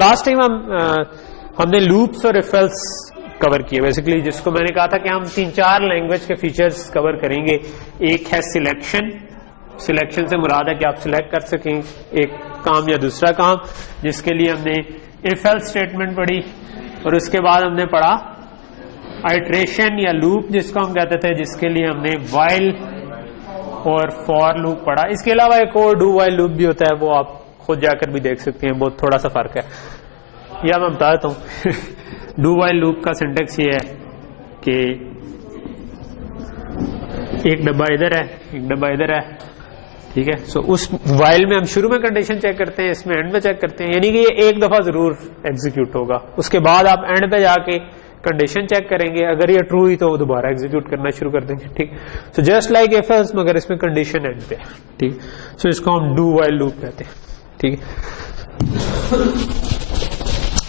Last time हमने loops और if else cover किए, बेसिकली जिसको मैंने कहा था कि हम 3-4 लैंग्वेज के फीचर्स कवर करेंगे। एक है सिलेक्शन, सिलेक्शन से मुराद है कि आप सिलेक्ट कर सकें एक काम या दूसरा काम, जिसके लिए हमने इफ एल्स स्टेटमेंट पढ़ी, और उसके बाद हमने पढ़ा आइट्रेशन या लूप जिसको हम कहते थे, जिसके लिए हमने व्हाइल और फॉर लूप पढ़ा। इसके अलावा एक और डू व्हाइल लूप भी होता है, वो आप खुद जाकर भी देख सकते हैं, बहुत थोड़ा सा फर्क है। या मैं बता देता हूं डू व्हाइल लूप का सिंटेक्स ये है कि एक डब्बा इधर है, एक डब्बा इधर है, ठीक है। सो उस व्हाइल में हम शुरू में कंडीशन चेक करते हैं, इसमें एंड में चेक करते हैं, यानी कि ये एक दफा जरूर एग्जीक्यूट होगा। उसके बाद आप एंड पे जाके कंडीशन चेक करेंगे, अगर ये ट्रू हुई तो वो दोबारा एग्जीक्यूट करना शुरू कर देंगे, ठीक। So just like if else, मगर इसमें कंडीशन एंड पे, ठीक। सो इसको हम डू व्हाइल लूप कहते हैं, ठीक है।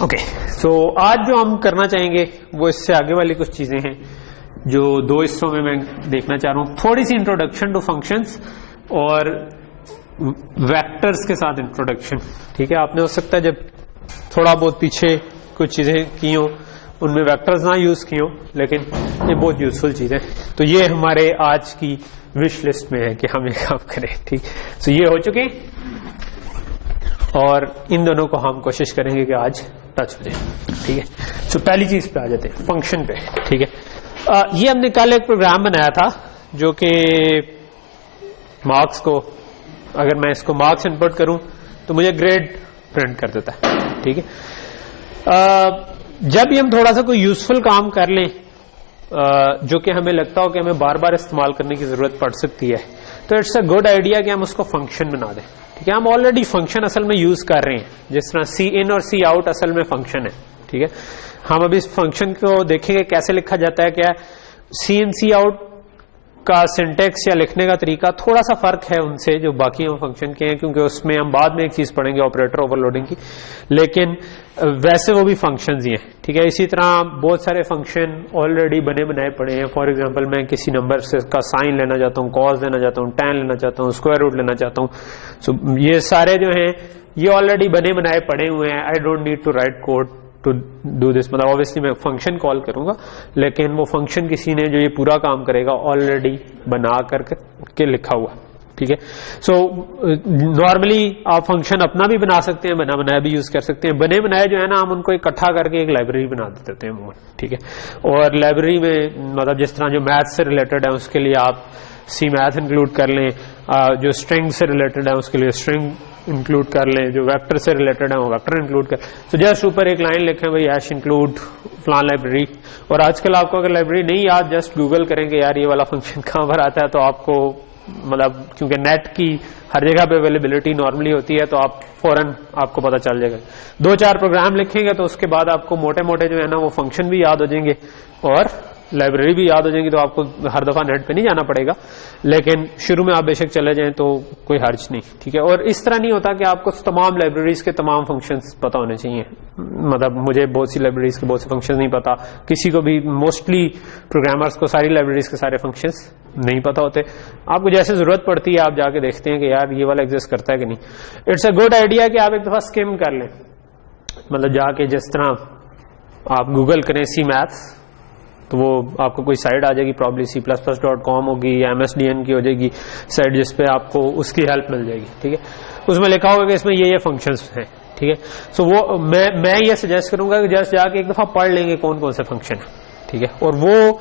ओके, सो आज जो हम करना चाहेंगे वो इससे आगे वाली कुछ चीजें हैं जो 2 हिस्सों में मैं देखना चाह रहा हूं। थोड़ी सी इंट्रोडक्शन टू फंक्शंस और वेक्टर्स के साथ इंट्रोडक्शन, ठीक है। आपने हो सकता है जब थोड़ा बहुत पीछे कुछ चीजें की हो उनमें वेक्टर्स ना यूज की हो, लेकिन ये बहुत यूजफुल चीज है। तो ये हमारे आज की विश लिस्ट में है कि हम ये काम करें, ठीक। सो ये हो चुके और इन दोनों को हम कोशिश करेंगे कि आज टच हो जाए, ठीक है। सो पहली चीज पे आ जाते हैं, फंक्शन पे, ठीक है। ये हमने कल एक प्रोग्राम बनाया था जो कि मार्क्स को, अगर मैं इसको मार्क्स इनपुट करूं तो मुझे ग्रेड प्रिंट कर देता है, ठीक है। जब भी हम थोड़ा सा कोई यूजफुल काम कर लें जो कि हमें लगता हो कि हमें बार बार इस्तेमाल करने की जरूरत पड़ सकती है, तो इट्स अ गुड आइडिया कि हम उसको फंक्शन बना दें, ठीक है। हम ऑलरेडी फंक्शन असल में यूज कर रहे हैं, जिस तरह सी इन और सी आउट असल में फंक्शन है, ठीक है। हम अभी इस फंक्शन को देखेंगे कैसे लिखा जाता है। क्या सी इन सी आउट का सिंटेक्स या लिखने का तरीका थोड़ा सा फर्क है उनसे जो बाकी हम फंक्शन के हैं, क्योंकि उसमें हम बाद में एक चीज पढ़ेंगे ऑपरेटर ओवरलोडिंग की, लेकिन वैसे वो भी फंक्शंस ही हैं, ठीक है। इसी तरह बहुत सारे फंक्शन ऑलरेडी बने बनाए पड़े हैं। फॉर एग्जांपल मैं किसी नंबर से का साइन लेना चाहता हूँ, कॉस लेना चाहता हूँ, टैन लेना चाहता हूँ, स्क्वायर रूट लेना चाहता हूँ। सो ये सारे जो हैं ये ऑलरेडी बने बनाए पड़े हुए हैं। I don't need to write code to do this, मतलब ऑब्वियसली मैं फंक्शन कॉल करूंगा, लेकिन वो फंक्शन किसी ने जो ये पूरा काम करेगा ऑलरेडी बना करके लिखा हुआ, ठीक है। सो नॉर्मली आप फंक्शन अपना भी बना सकते हैं, बना बनाया भी यूज कर सकते हैं। बने बनाए जो है ना, हम उनको इकट्ठा करके एक लाइब्रेरी बना देते हैं, ठीक है। और लाइब्रेरी में मतलब जिस तरह जो मैथ से रिलेटेड है उसके लिए आप सी मैथ इंक्लूड कर लें, जो स्ट्रिंग से रिलेटेड है उसके लिए स्ट्रिंग इंक्लूड कर लें, जो वेक्टर से रिलेटेड है वो वेक्टर इंक्लूड कर। तो जस्ट ऊपर एक लाइन लिखें भाई हैश इंक्लूड प्लान लाइब्रेरी। और आजकल आपको अगर लाइब्रेरी नहीं याद, जस्ट गूगल करेंगे यार ये वाला फंक्शन कहां पर आता है, तो आपको मतलब क्योंकि नेट की हर जगह पे अवेलेबिलिटी नॉर्मली होती है, तो आप फौरन आपको पता चल जाएगा। 2-4 प्रोग्राम लिखेंगे तो उसके बाद आपको मोटे मोटे जो है ना वो फंक्शन भी याद हो जाएंगे और लाइब्रेरी भी याद हो जाएंगी, तो आपको हर दफा नेट पे नहीं जाना पड़ेगा, लेकिन शुरू में आप बेशक चले जाएं तो कोई हर्ज नहीं, ठीक है। और इस तरह नहीं होता कि आपको तमाम लाइब्रेरीज के तमाम फंक्शंस पता होने चाहिए। मतलब मुझे बहुत सी लाइब्रेरीज के बहुत से फंक्शंस नहीं पता, किसी को भी, मोस्टली प्रोग्रामर्स को सारी लाइब्रेरीज के सारे फंक्शंस नहीं पता होते। आपको जैसे जरूरत पड़ती है आप जाके देखते हैं कि यार ये वाला एग्जिस्ट करता है कि नहीं। इट्स अ गुड आइडिया कि आप एक दफा स्किम कर लें, मतलब जाके जिस तरह आप गूगल करें सी मैथ्स, तो वो आपको कोई साइट आ जाएगी, प्रॉब्ली c++.com होगी या MSDN की हो जाएगी साइट, जिसपे आपको उसकी हेल्प मिल जाएगी, ठीक है। उसमें लिखा होगा कि इसमें ये फंक्शंस हैं, ठीक है। सो वो मैं ये सजेस्ट करूंगा कि जस्ट जाके एक दफा पढ़ लेंगे कौन कौन से फंक्शन है, ठीक है। और वो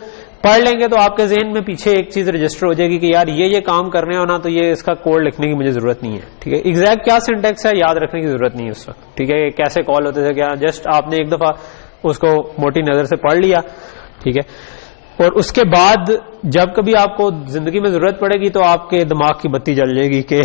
पढ़ लेंगे तो आपके ज़हन में पीछे एक चीज रजिस्टर हो जाएगी कि यार ये काम कर रहे हो ना, तो ये इसका कोड लिखने की मुझे जरूरत नहीं है, ठीक है। एग्जैक्ट क्या सिंटेक्स है याद रखने की जरूरत नहीं है उस वक्त, ठीक है। कैसे कॉल होते थे क्या, जस्ट आपने एक दफा उसको मोटी नजर से पढ़ लिया, ठीक है। और उसके बाद जब कभी आपको जिंदगी में जरूरत पड़ेगी तो आपके दिमाग की बत्ती जल जाएगी कि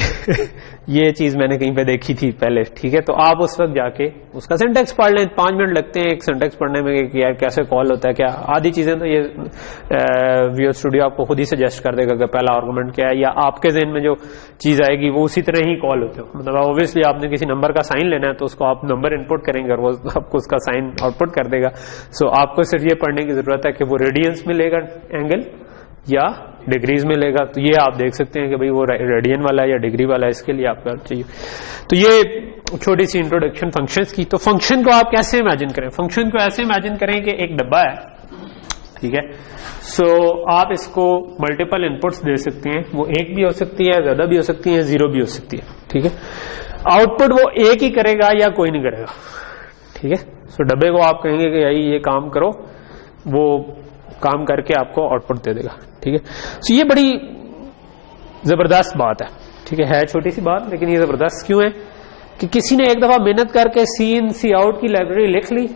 ये चीज मैंने कहीं पे देखी थी पहले, ठीक है। तो आप उस वक्त जाके उसका सिंटेक्स पढ़ लें। 5 मिनट लगते हैं एक सिंटेक्स पढ़ने में कि यार कैसे कॉल होता है, क्या आधी चीजें तो ये विजुअल स्टूडियो आपको खुद ही सजेस्ट कर देगा कि पहला आर्गुमेंट क्या है, या आपके जहन में जो चीज आएगी वो उसी तरह ही कॉल होते हो। मतलब ऑब्वियसली आपने किसी नंबर का साइन लेना है तो उसको आप नंबर इनपुट करेंगे और वो आपको उसका साइन आउटपुट कर देगा। सो आपको सिर्फ ये पढ़ने की जरूरत है कि वो रेडियंस में लेगा एंगल या डिग्रीज में लेगा। तो ये आप देख सकते हैं कि भाई वो रेडियन वाला है या डिग्री वाला है, इसके लिए आपको चाहिए। तो ये छोटी सी इंट्रोडक्शन फंक्शंस की। तो फंक्शन को आप कैसे इमेजिन करें? फंक्शन को ऐसे इमेजिन करें कि एक डब्बा है, ठीक है। सो आप इसको मल्टीपल इनपुट्स दे सकते हैं, वो एक भी हो सकती है, ज्यादा भी हो सकती है, जीरो भी हो सकती है, ठीक है। आउटपुट वो एक ही करेगा या कोई नहीं करेगा, ठीक है। सो डब्बे को आप कहेंगे कि यही ये काम करो, वो काम करके आपको आउटपुट दे देगा, ठीक है। सो ये बड़ी जबरदस्त बात है, ठीक है छोटी सी बात, लेकिन ये जबरदस्त क्यों है कि किसी ने एक दफा मेहनत करके सी इन सी आउट की लाइब्रेरी लिख ली।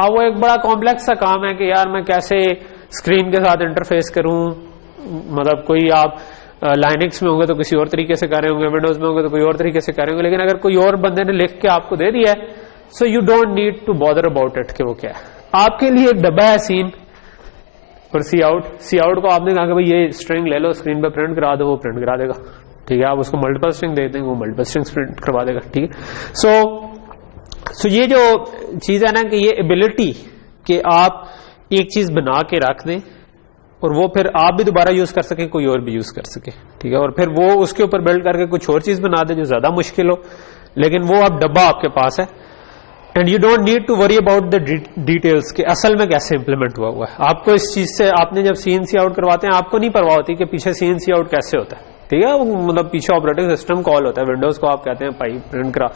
अब वो एक बड़ा कॉम्प्लेक्स सा काम है कि यार मैं कैसे स्क्रीन के साथ इंटरफेस करूं, मतलब कोई आप लाइनक्स में होंगे तो किसी और तरीके से कर रहे होंगे, विंडोज में होंगे तो कोई और तरीके से कर रहे होंगे, लेकिन अगर कोई और बंदे ने लिख के आपको दे दिया है, so you don't need to bother about it कि वो क्या है। आपके लिए एक डब्बा है सीन और सी आउट को आपने कहा कि भाई ये स्ट्रिंग ले लो, स्क्रीन पे प्रिंट करा दो, वो प्रिंट करा देगा, ठीक है। आप उसको मल्टीपल स्ट्रिंग दे देंगे, वो मल्टीपल स्ट्रिंग प्रिंट करवा देगा, ठीक है। सो ये जो चीज है ना कि ये एबिलिटी कि आप एक चीज बना के रख दें और वो फिर आप भी दोबारा यूज कर सके, कोई और भी यूज कर सके, ठीक है। और फिर वो उसके ऊपर बिल्ड करके कुछ और चीज बना दे जो ज्यादा मुश्किल हो, लेकिन वो अब डब्बा आपके पास है and you don't need to worry about the details कि असल में कैसे इंप्लीमेंट हुआ है। आपको इस चीज से, आपने जब सीएनसी आउट करवाते हैं आपको नहीं परवाह होती कि पीछे सीएनसी आउट कैसे होता है, ठीक है। मतलब पीछे ऑपरेटिंग सिस्टम कॉल होता है, विंडोज को आप कहते हैं भाई प्रिंट करा,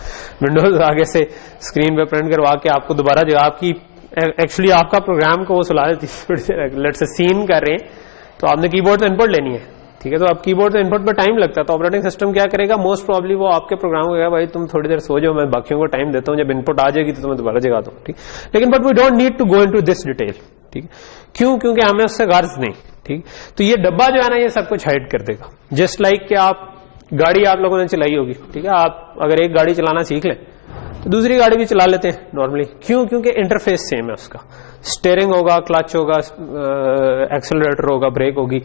विंडोज आगे से स्क्रीन पे प्रिंट करवा के आपको दोबारा जो आपकी एक्चुअली आपका प्रोग्राम को वो सुला देती है। लेट्स से सीन कर रहे हैं तो आपने कीबोर्ड से इनपुट लेनी है, ठीक है। तो आप कीबोर्ड से इनपुट पे टाइम लगता है, तो ऑपरेटिंग सिस्टम क्या करेगा, मोस्ट प्रॉब्ली वो आपके प्रोग्राम को कहेगा भाई तुम थोड़ी देर सो जाओ, मैं बाकियों को टाइम देता हूं, जब इनपुट आ जाएगी तो तुम्हें दोबारा जगा दूं, ठीक। लेकिन but we don't need to go into this detail, ठीक। क्यों? क्योंकि हमें उससे गर्ज नहीं, ठीक। तो ये डब्बा जो है ना ये सब कुछ हाइड कर देगा। जस्ट लाइक कि आप गाड़ी आप लोगों ने चलाई होगी, ठीक है। आप अगर एक गाड़ी चलाना सीख लें तो दूसरी गाड़ी भी चला लेते हैं नॉर्मली। क्यों? क्योंकि इंटरफेस सेम है उसका, स्टीयरिंग होगा, क्लच होगा, एक्सेलरेटर होगा, ब्रेक होगी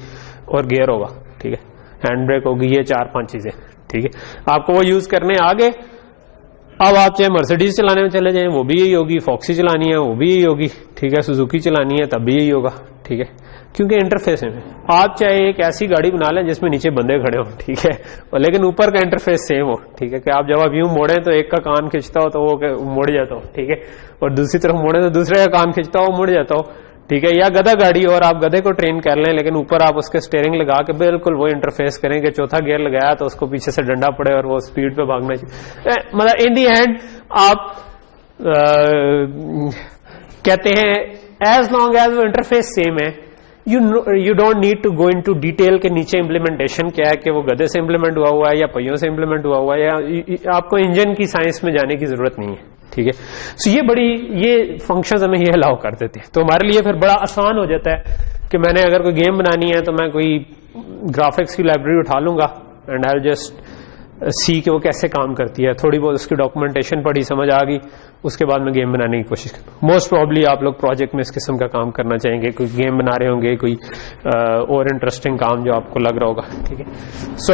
और गियर होगा, ठीक है, हैंड ब्रेक होगी, ये 4-5 चीजें, ठीक है। आपको वो यूज करने आगे। अब आप चाहे मर्सिडीज चलाने में चले जाएं वो भी यही होगी, फॉक्सी चलानी है वो भी यही होगी, ठीक है, सुजुकी चलानी है तब भी यही होगा, ठीक है। क्योंकि इंटरफेस है। आप चाहे एक ऐसी गाड़ी बना लें जिसमें नीचे बंदे खड़े हो, ठीक है, और लेकिन ऊपर का इंटरफेस सेम हो, ठीक है, कि आप जब आप यूं मोड़े तो एक का कान खींचता हो तो वो मुड़ जाता हो, ठीक है, और दूसरी तरफ मोड़े तो दूसरे का कान खींचता हो मुड़ जाता हो, ठीक है। या गधा गाड़ी और आप गधे को ट्रेन कर लें, लेकिन ऊपर आप उसके स्टीयरिंग लगा के बिल्कुल वो इंटरफेस करें कि चौथा गियर लगाया तो उसको पीछे से डंडा पड़े और वो स्पीड पे भागना चाहिए। मतलब इन दी एंड आप कहते हैं एज लॉन्ग एज वो इंटरफेस सेम है, you don't need to go into detail के नीचे इंप्लीमेंटेशन क्या है, कि वो गधे से इंप्लीमेंट हुआ है या पहियों से इंप्लीमेंट हुआ है, या आपको इंजन की साइंस में जाने की जरूरत नहीं है, ठीक है। सो ये फंक्शंस हमें ये अलाउ कर देते हैं, तो हमारे लिए फिर बड़ा आसान हो जाता है कि मैंने अगर कोई गेम बनानी है तो मैं कोई ग्राफिक्स की लाइब्रेरी उठा लूंगा एंड आई जस्ट सी कि वो कैसे काम करती है, थोड़ी बहुत उसकी डॉक्यूमेंटेशन पढ़ी, समझ आ गई, उसके बाद मैं गेम बनाने की कोशिश करूँ। मोस्ट प्रॉब्ली आप लोग प्रोजेक्ट में इस किस्म का काम करना चाहेंगे, कोई गेम बना रहे होंगे, कोई और इंटरेस्टिंग काम जो आपको लग रहा होगा, ठीक है। सो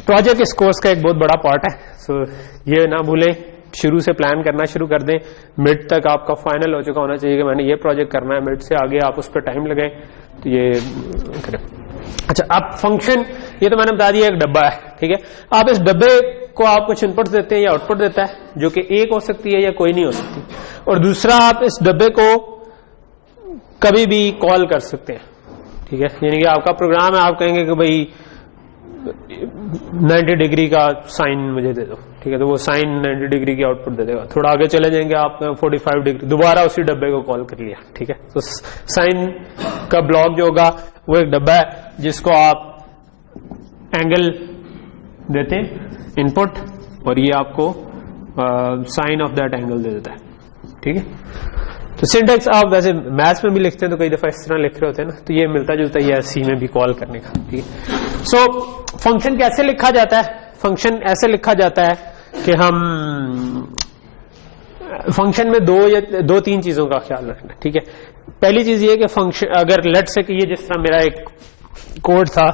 प्रोजेक्ट इस कोर्स का एक बहुत बड़ा पार्ट है। सो ये ना भूलें, शुरू से प्लान करना शुरू कर दें, मिड तक आपका फाइनल हो चुका होना चाहिए कि मैंने ये प्रोजेक्ट करना है, मिड से आगे आप उस पर टाइम लगाएं तो ये करें। अच्छा, अब फंक्शन ये तो मैंने बता दिया एक डब्बा है, ठीक है। आप इस डब्बे को आप कुछ इनपुट देते हैं या आउटपुट देता है, जो कि एक हो सकती है या कोई नहीं हो सकती, और दूसरा आप इस डब्बे को कभी भी कॉल कर सकते हैं, ठीक है। यानी कि आपका प्रोग्राम है, आप कहेंगे कि भाई 90 डिग्री का साइन मुझे दे दो, ठीक है, तो वो साइन 90 डिग्री की आउटपुट दे देगा। थोड़ा आगे चले जाएंगे आप 45 डिग्री, दोबारा उसी डब्बे को कॉल कर लिया, ठीक है। तो साइन का ब्लॉक जो होगा वो एक डब्बा है जिसको आप एंगल देते हैं इनपुट, और ये आपको साइन ऑफ दैट एंगल दे देता है, ठीक है। तो सिंटेक्स आप वैसे मैथ्स में भी लिखते हैं तो कई दफा इस तरह लिख रहे होते हैं ना, तो ये मिलता जुलता ही है सी में भी कॉल करने का, ठीक है। सो फंक्शन कैसे लिखा जाता है? फंक्शन ऐसे लिखा जाता है कि हम फंक्शन में दो तीन चीजों का ख्याल रखना, ठीक है। पहली चीज ये कि फंक्शन, अगर लेट से कि ये जिस तरह मेरा एक कोड था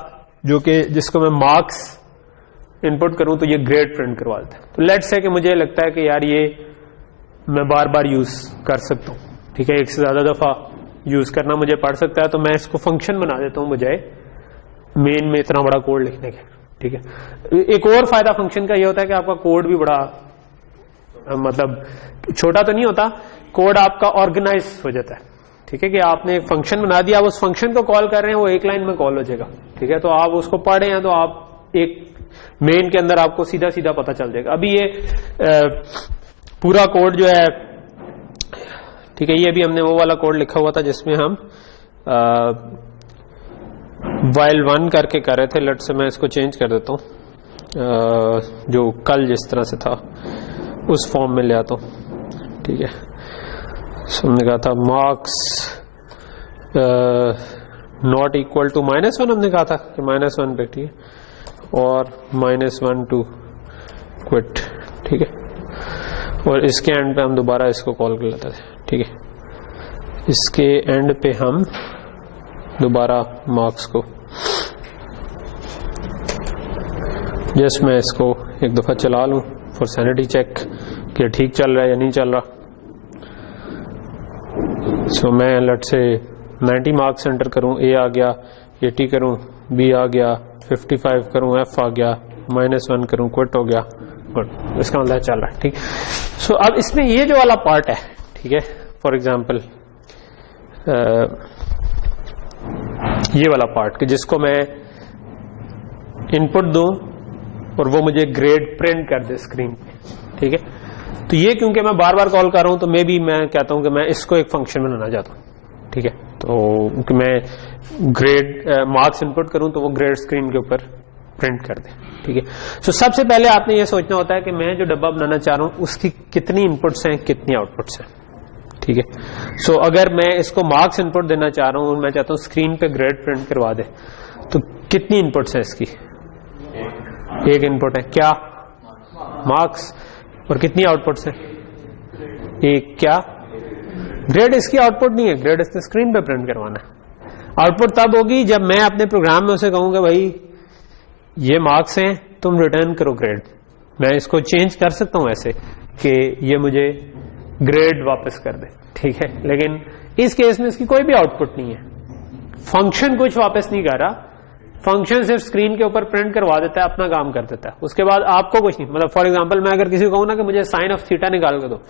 जो कि जिसको मैं मार्क्स इनपुट करूं तो ये ग्रेड प्रिंट करवा देता है, तो लेट से कि मुझे लगता है कि यार ये मैं बार बार यूज कर सकता हूं, ठीक है, एक से ज्यादा दफा यूज करना मुझे पड़ सकता है, तो मैं इसको फंक्शन बना देता हूं बजाय मेन में इतना बड़ा कोड लिखने के। ठीक है, एक और फायदा फंक्शन का ये होता है कि आपका कोड भी बड़ा मतलब छोटा तो नहीं होता, कोड आपका ऑर्गेनाइज हो जाता है। ठीक है, कि आपने एक फंक्शन बना दिया, आप उस फंक्शन को कॉल कर रहे हैं, वो एक लाइन में कॉल हो जाएगा। ठीक है, तो आप उसको पढ़े हैं तो आप एक मेन के अंदर आपको सीधा सीधा पता चल जाएगा। अभी ये पूरा कोड जो है, ठीक है, ये भी हमने वो वाला कोड लिखा हुआ था जिसमें हम while 1 करके कर रहे थे। लेट से मैं इसको चेंज कर देता हूं, जो कल जिस तरह से था उस फॉर्म में ले आता हूं। ठीक है, सो हमने कहा था मार्क्स नॉट इक्वल टू -1, हमने कहा था कि -1 पे। ठीक है, और -1 टू क्विट। ठीक है, और इसके एंड पे हम दोबारा इसको कॉल कर लेते थे। ठीक है, इसके एंड पे हम दोबारा मार्क्स को, जस्ट मैं इसको एक दफा चला लूं फॉर सैनिटी चेक कि ठीक चल रहा है या नहीं चल रहा। सो मैं लेट से 90 मार्क्स एंटर करूं, ए आ गया, 80 करूं, बी आ गया, 55 करूं, एफ आ गया, -1 करूं, क्विट हो गया। गुड, इसका मतलब चल रहा है। ठीक, सो अब इसमें ये जो वाला पार्ट है, ठीक है, फॉर एग्जाम्पल ये वाला पार्ट कि जिसको मैं इनपुट दूं और वो मुझे ग्रेड प्रिंट कर दे स्क्रीन पे। ठीक है, तो ये क्योंकि मैं बार बार कॉल कर रहा हूं तो मे बी मैं कहता हूं कि मैं इसको एक फंक्शन बनाना चाहता हूं। ठीक है, तो कि मैं ग्रेड मार्क्स इनपुट करूं तो वो ग्रेड स्क्रीन के ऊपर प्रिंट कर दे। ठीक है, सो सबसे पहले आपने ये सोचना होता है कि मैं जो डब्बा बनाना चाह रहा हूं उसकी कितनी इनपुट्स हैं, कितनी आउटपुट्स हैं। ठीक है, सो अगर मैं इसको मार्क्स इनपुट देना चाह रहा हूं और मैं चाहता हूं स्क्रीन पे ग्रेड प्रिंट करवा दे, तो कितनी इनपुट्स हैं इसकी? एक इनपुट है क्या? मार्क्स। और कितनी आउटपुट्स हैं? एक क्या? ग्रेड इसकी आउटपुट नहीं है, ग्रेड इसने स्क्रीन पे प्रिंट करवाना है। आउटपुट तब होगी जब मैं अपने प्रोग्राम में उसे कहूंगा भाई ये मार्क्स हैं, तुम रिटर्न करो ग्रेड। मैं इसको चेंज कर सकता हूं ऐसे कि ये मुझे ग्रेड वापस कर दे। ठीक है, लेकिन इस केस में इसकी कोई भी आउटपुट नहीं है, फंक्शन कुछ वापस नहीं कर रहा, फंक्शन सिर्फ स्क्रीन के ऊपर प्रिंट करवा देता है, अपना काम कर देता है। उसके बाद आपको कुछ नहीं, मतलब फॉर एग्जांपल मैं अगर किसी को कहूं ना कि मुझे साइन ऑफ थीटा निकाल के दो,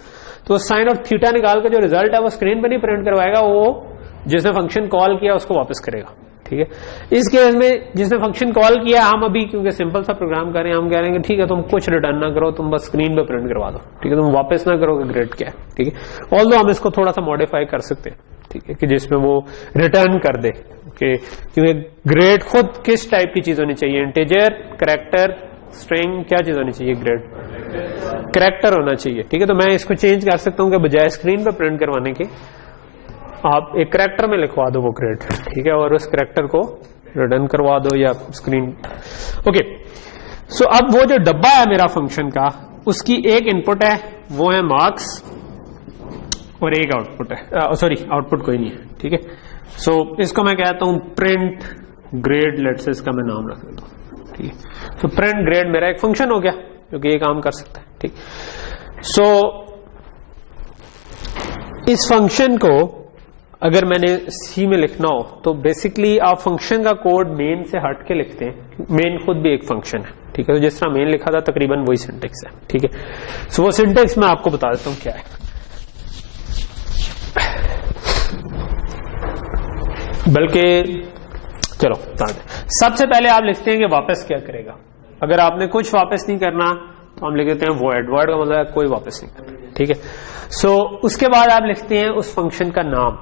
तो साइन ऑफ थीटा निकाल के जो रिजल्ट है वो स्क्रीन पे नहीं प्रिंट करवाएगा, वो जिसने फंक्शन कॉल किया उसको वापस करेगा। ठीक है, इस केस में जिसने फंक्शन कॉल किया, हम अभी क्योंकि सिंपल सा प्रोग्राम कर रहे हैं, हम कह रहे हैं कि ठीक है तुम कुछ रिटर्न ना करो, तुम बस स्क्रीन पे प्रिंट करवा दो। ठीक है, तुम वापस ना करो कि ग्रेड क्या है। ठीक है, ऑल्दो हम इसको थोड़ा सा मॉडिफाई कर सकते हैं। ठीक है, कि जिसमें वो रिटर्न कर दे कि क्योंकि ग्रेड खुद किस टाइप की चीज होनी चाहिए, इंटीजर, कैरेक्टर, स्ट्रिंग, क्या चीज होनी चाहिए? ग्रेड कैरेक्टर होना चाहिए। ठीक है, तो मैं इसको चेंज कर सकता हूं कि बजाय स्क्रीन पे प्रिंट करवाने के आप एक कैरेक्टर में लिखवा दो वो ग्रेड। ठीक है, और उस कैरेक्टर को रिटर्न करवा दो या स्क्रीन। ओके, सो अब वो जो डब्बा है मेरा फंक्शन का, उसकी एक इनपुट है वो है मार्क्स और एक आउटपुट है, सॉरी आउटपुट कोई नहीं है। ठीक है, सो इसको मैं कहता हूं प्रिंट ग्रेड, लेट से इसका मैं नाम रख देता हूं। ठीक है, तो प्रिंट ग्रेड मेरा एक फंक्शन हो गया जो कि ये काम कर सकता है। ठीक, सो इस फंक्शन को अगर मैंने सी में लिखना हो तो बेसिकली आप फंक्शन का कोड मेन से हट के लिखते हैं। मेन खुद भी एक फंक्शन है। ठीक है, तो जिस तरह मेन लिखा था तकरीबन वही सिंटेक्स है। ठीक है, सो वो सिंटेक्स मैं आपको बता देता हूं क्या है। बल्कि चलो बता दें, सबसे पहले आप लिखते हैं कि वापस क्या करेगा। अगर आपने कुछ वापस नहीं करना तो हम लिख देते हैं void। void का मतलब है कोई वापस नहीं करना। ठीक है, सो उसके बाद आप लिखते हैं उस फंक्शन का नाम।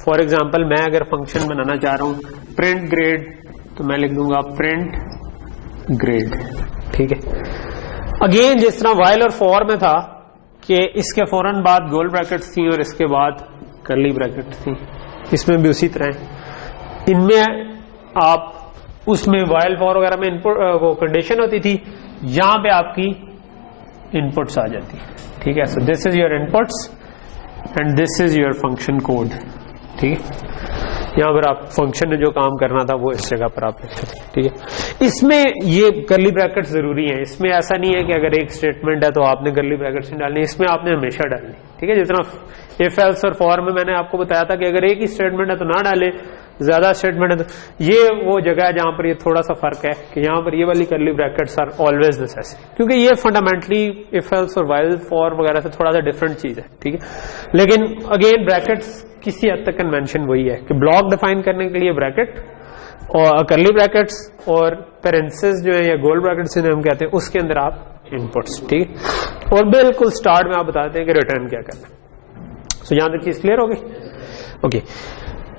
फॉर एग्जाम्पल मैं अगर फंक्शन बनाना चाह रहा हूं प्रिंट ग्रेड, तो मैं लिख दूंगा प्रिंट ग्रेड। ठीक है, अगेन जिस तरह while और for में था कि इसके फौरन बाद गोल ब्रैकेट्स थी और इसके बाद कर्ली ब्रैकेट्स थी, इसमें भी उसी तरह। इनमें आप उसमें while for वगैरह में इनपुट वो कंडीशन होती थी, यहां पे आपकी इनपुट्स आ जाती है। ठीक है, so this is your inputs and this is your function code. ठीक है, यहाँ पर आप फंक्शन में जो काम करना था वो इस जगह पर आप लिख सकते हैं, ठीक है। इसमें ये कर्ली ब्रैकेट जरूरी है, इसमें ऐसा नहीं है कि अगर एक स्टेटमेंट है तो आपने कर्ली ब्रैकेट्स नहीं डालनी, इसमें आपने हमेशा डालनी, ठीक है। जितना इफ एल्स और फॉर में मैंने आपको बताया था कि अगर एक ही स्टेटमेंट है तो ना डाले, ज्यादा स्टेटमेंट है तो ये वो जगह है जहां पर ये थोड़ा सा फर्क है कि यहाँ पर ये वाली curly brackets are always necessary, क्योंकि ये फंडामेंटली इफ एल्स और व्हाइल फॉर वगैरह से थोड़ा सा डिफरेंट चीज है, ठीक है। लेकिन अगेन ब्रैकेट्स किसी हद तक कन्वेंशन वही है कि ब्लॉक डिफाइन करने के लिए ब्रैकेट और कर्ली ब्रैकेट्स और पेरेंथेसिस जो है या गोल ब्रैकेट्स जिन्हें हम कहते हैं उसके अंदर आप इनपुट्स, ठीक है। और बिल्कुल स्टार्ट में आप बताते हैं कि रिटर्न क्या करना है। सो यहां तक चीज क्लियर हो गई, ओके।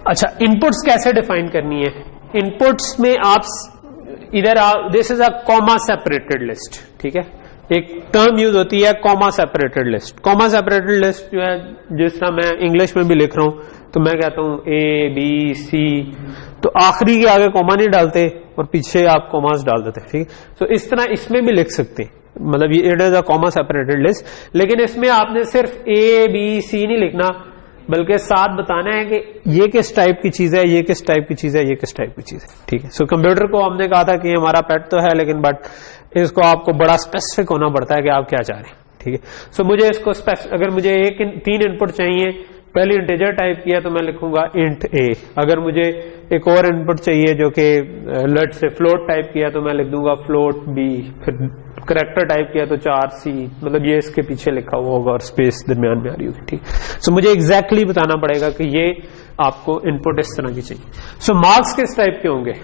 अच्छा, इनपुट्स कैसे डिफाइन करनी है? इनपुट्स में आप इधर this is a comma separated list, ठीक है। एक टर्म यूज होती है comma separated list. Comma separated list जो है, जिस तरह मैं इंग्लिश में भी लिख रहा हूं तो मैं कहता हूं ए बी सी, तो आखिरी के आगे कॉमा नहीं डालते और पीछे आप कॉमास डाल देते, ठीक है। तो इस तरह इसमें भी लिख सकते हैं, मतलब ये it is a comma separated list. लेकिन इसमें आपने सिर्फ ए बी सी नहीं लिखना, बल्कि साथ बताना है कि ये किस टाइप की चीज है, ये किस टाइप की चीज है, ये किस टाइप की चीज है, ठीक है। सो कंप्यूटर को हमने कहा था कि हमारा पेट तो है, लेकिन बट इसको आपको बड़ा स्पेसिफिक होना पड़ता है कि आप क्या चाह रहे हैं, ठीक है। सो मुझे इसको अगर मुझे 3 इनपुट चाहिए, पहली इंटीजर टाइप किया तो मैं लिखूंगा इंट ए। अगर मुझे एक और इनपुट चाहिए जो कि लेट से फ्लोट टाइप किया तो मैं लिख दूंगा फ्लोट बी। फिर करेक्टर टाइप किया तो 4C, मतलब ये इसके पीछे लिखा हुआ होगा और स्पेस दरमियान में आ रही होगी, ठीक। सो मुझे एग्जैक्टली बताना पड़ेगा कि ये आपको इनपुट इस तरह की चाहिए। सो मार्क्स किस टाइप के होंगे?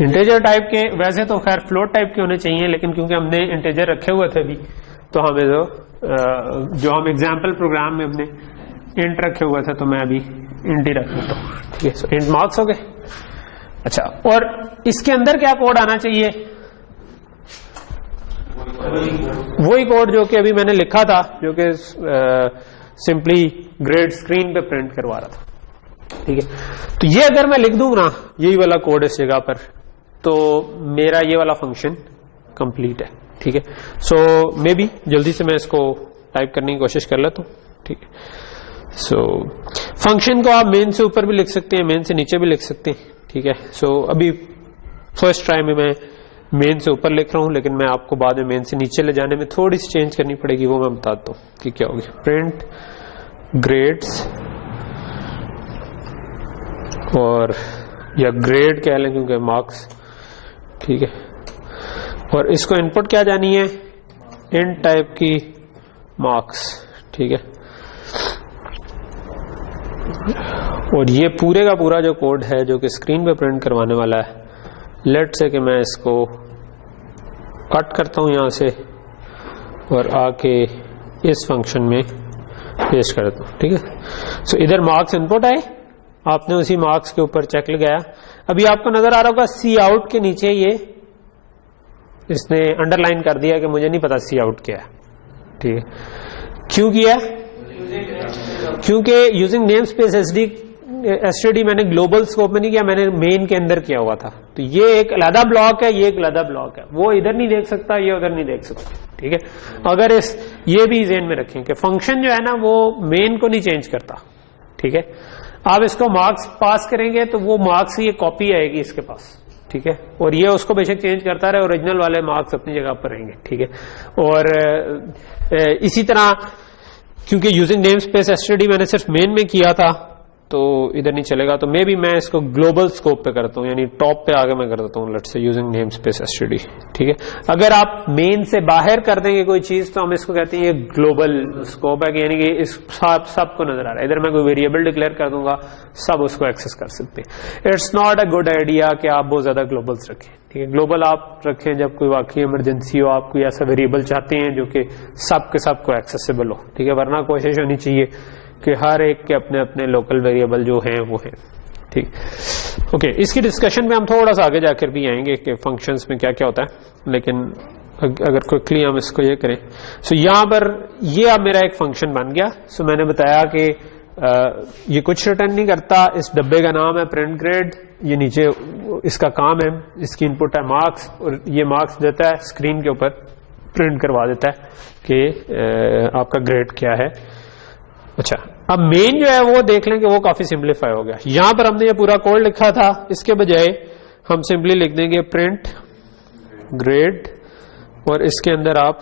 इंटीजर टाइप के। वैसे तो खैर फ्लोट टाइप के होने चाहिए, लेकिन क्योंकि हमने इंटीजर रखे हुए थे अभी, तो हमें जो हम एग्जाम्पल प्रोग्राम में हमने इंट रखे हुए थे तो मैं अभी इंट ही रख देता हूँ, ठीक है। सो इंट मार्क्स हो गए। अच्छा, और इसके अंदर क्या कोड आना चाहिए? वही कोड जो कि अभी मैंने लिखा था, जो कि सिंपली ग्रेड स्क्रीन पे प्रिंट करवा रहा था, ठीक है। तो ये अगर मैं लिख दूं ना यही वाला कोड इस जगह पर, तो मेरा ये वाला फंक्शन कंप्लीट है, ठीक है। सो मे बी जल्दी से मैं इसको टाइप करने की कोशिश कर लेता हूं, ठीक है। सो फंक्शन को आप मेन से ऊपर भी लिख सकते हैं, मेन से नीचे भी लिख सकते हैं, ठीक है। सो अभी फर्स्ट ट्राई में मैं मेन से ऊपर लिख रहा हूं, लेकिन मैं आपको बाद में मेन से नीचे ले जाने में थोड़ी सी चेंज करनी पड़ेगी, वो मैं बताता हूं कि क्या होगी। प्रिंट ग्रेड्स, और या ग्रेड कह लें क्योंकि मार्क्स, ठीक है। और इसको इनपुट क्या जानी है? इंट टाइप की मार्क्स, ठीक है। और ये पूरे का पूरा जो कोड है जो कि स्क्रीन पे प्रिंट करवाने वाला है, लेट से कि मैं इसको कट करता हूं यहां से और आके इस फंक्शन में पेस्ट कर देता हूं, ठीक है। सो इधर मार्क्स इनपुट आए, आपने उसी मार्क्स के ऊपर चेक लगाया। अभी आपको नजर आ रहा होगा सी आउट के नीचे ये इसने अंडरलाइन कर दिया कि मुझे नहीं पता सी आउट क्या है, ठीक है। क्यों किया? क्योंकि यूजिंग नेम स्पेस एसटीडी मैंने ग्लोबल स्कोप में नहीं किया, मैंने मेन के अंदर किया हुआ था। तो ये एक अलग ब्लॉक है, ये एक अलग ब्लॉक है, वो इधर नहीं देख सकता, ये उधर नहीं देख सकता, ठीक है। अगर ये भी ज़हन में रखें कि फंक्शन जो है ना वो मेन को नहीं चेंज करता, ठीक है। आप इसको मार्क्स पास करेंगे तो वो मार्क्स की कॉपी आएगी इसके पास, ठीक है। और ये उसको बेशक चेंज करता रहे, ओरिजिनल वाले मार्क्स अपनी जगह पर रहेंगे, ठीक है। और इसी तरह क्योंकि यूजिंग नेम स्पेस एसटीडी मैंने सिर्फ मेन में किया था तो इधर नहीं चलेगा, तो मे बी मैं इसको ग्लोबल स्कोप पे करता हूं, यानी टॉप पे आगे मैं कर देता हूं, let's say using name space STD, ठीक है। अगर आप मेन से बाहर कर देंगे कोई चीज तो हम इसको कहते हैं ये ग्लोबल स्कोप है, यानी कि इस सबको नजर आ रहा है। इधर मैं कोई वेरिएबल डिक्लेयर कर दूंगा, सब उसको एक्सेस कर सकते हैं। It's not a good idea कि आप बहुत ज्यादा ग्लोबल्स रखें, ठीक है। ग्लोबल आप रखें जब कोई वाकई इमरजेंसी हो, आप कोई ऐसा वेरिएबल चाहते हैं जो कि सब के सब को एक्सेसिबल हो, ठीक है। वरना कोशिश होनी चाहिए कि हर एक के अपने अपने लोकल वेरिएबल जो हैं वो हैं, ठीक। ओके, इसकी डिस्कशन में हम थोड़ा सा आगे जाकर भी आएंगे कि फंक्शंस में क्या क्या होता है, लेकिन अगर क्विकली हम इसको ये करें। सो यहां पर ये अब मेरा एक फंक्शन बन गया। सो मैंने बताया कि ये कुछ रिटर्न नहीं करता, इस डब्बे का नाम है प्रिंट ग्रेड, ये नीचे इसका काम है, इसकी इनपुट है मार्क्स, और ये मार्क्स देता है स्क्रीन के ऊपर प्रिंट करवा देता है कि आपका ग्रेड क्या है। अच्छा, अब मेन जो है वो देख लें कि वो काफी सिंप्लीफाई हो गया। यहां पर हमने ये पूरा कोड लिखा था, इसके बजाय हम सिंपली लिख देंगे प्रिंट ग्रेड और इसके अंदर आप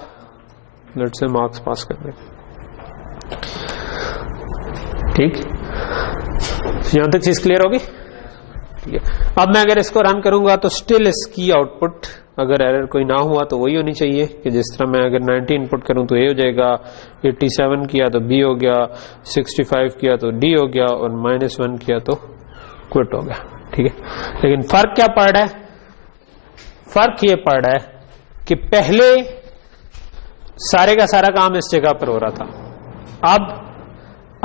लेट्स से मार्क्स पास कर दें। ठीक, यहां तक चीज क्लियर होगी? ठीक है, अब मैं अगर इसको रन करूंगा तो स्टिल इसकी आउटपुट अगर एरर कोई ना हुआ तो वही होनी चाहिए कि जिस तरह मैं अगर 90 इनपुट करूं तो ए हो जाएगा, 87 किया तो बी हो गया, 65 किया तो डी हो गया और -1 किया तो क्विट हो गया। ठीक है, लेकिन फर्क क्या पड़ रहा है? फर्क ये पड़ रहा है कि पहले सारे का सारा काम इस जगह पर हो रहा था, अब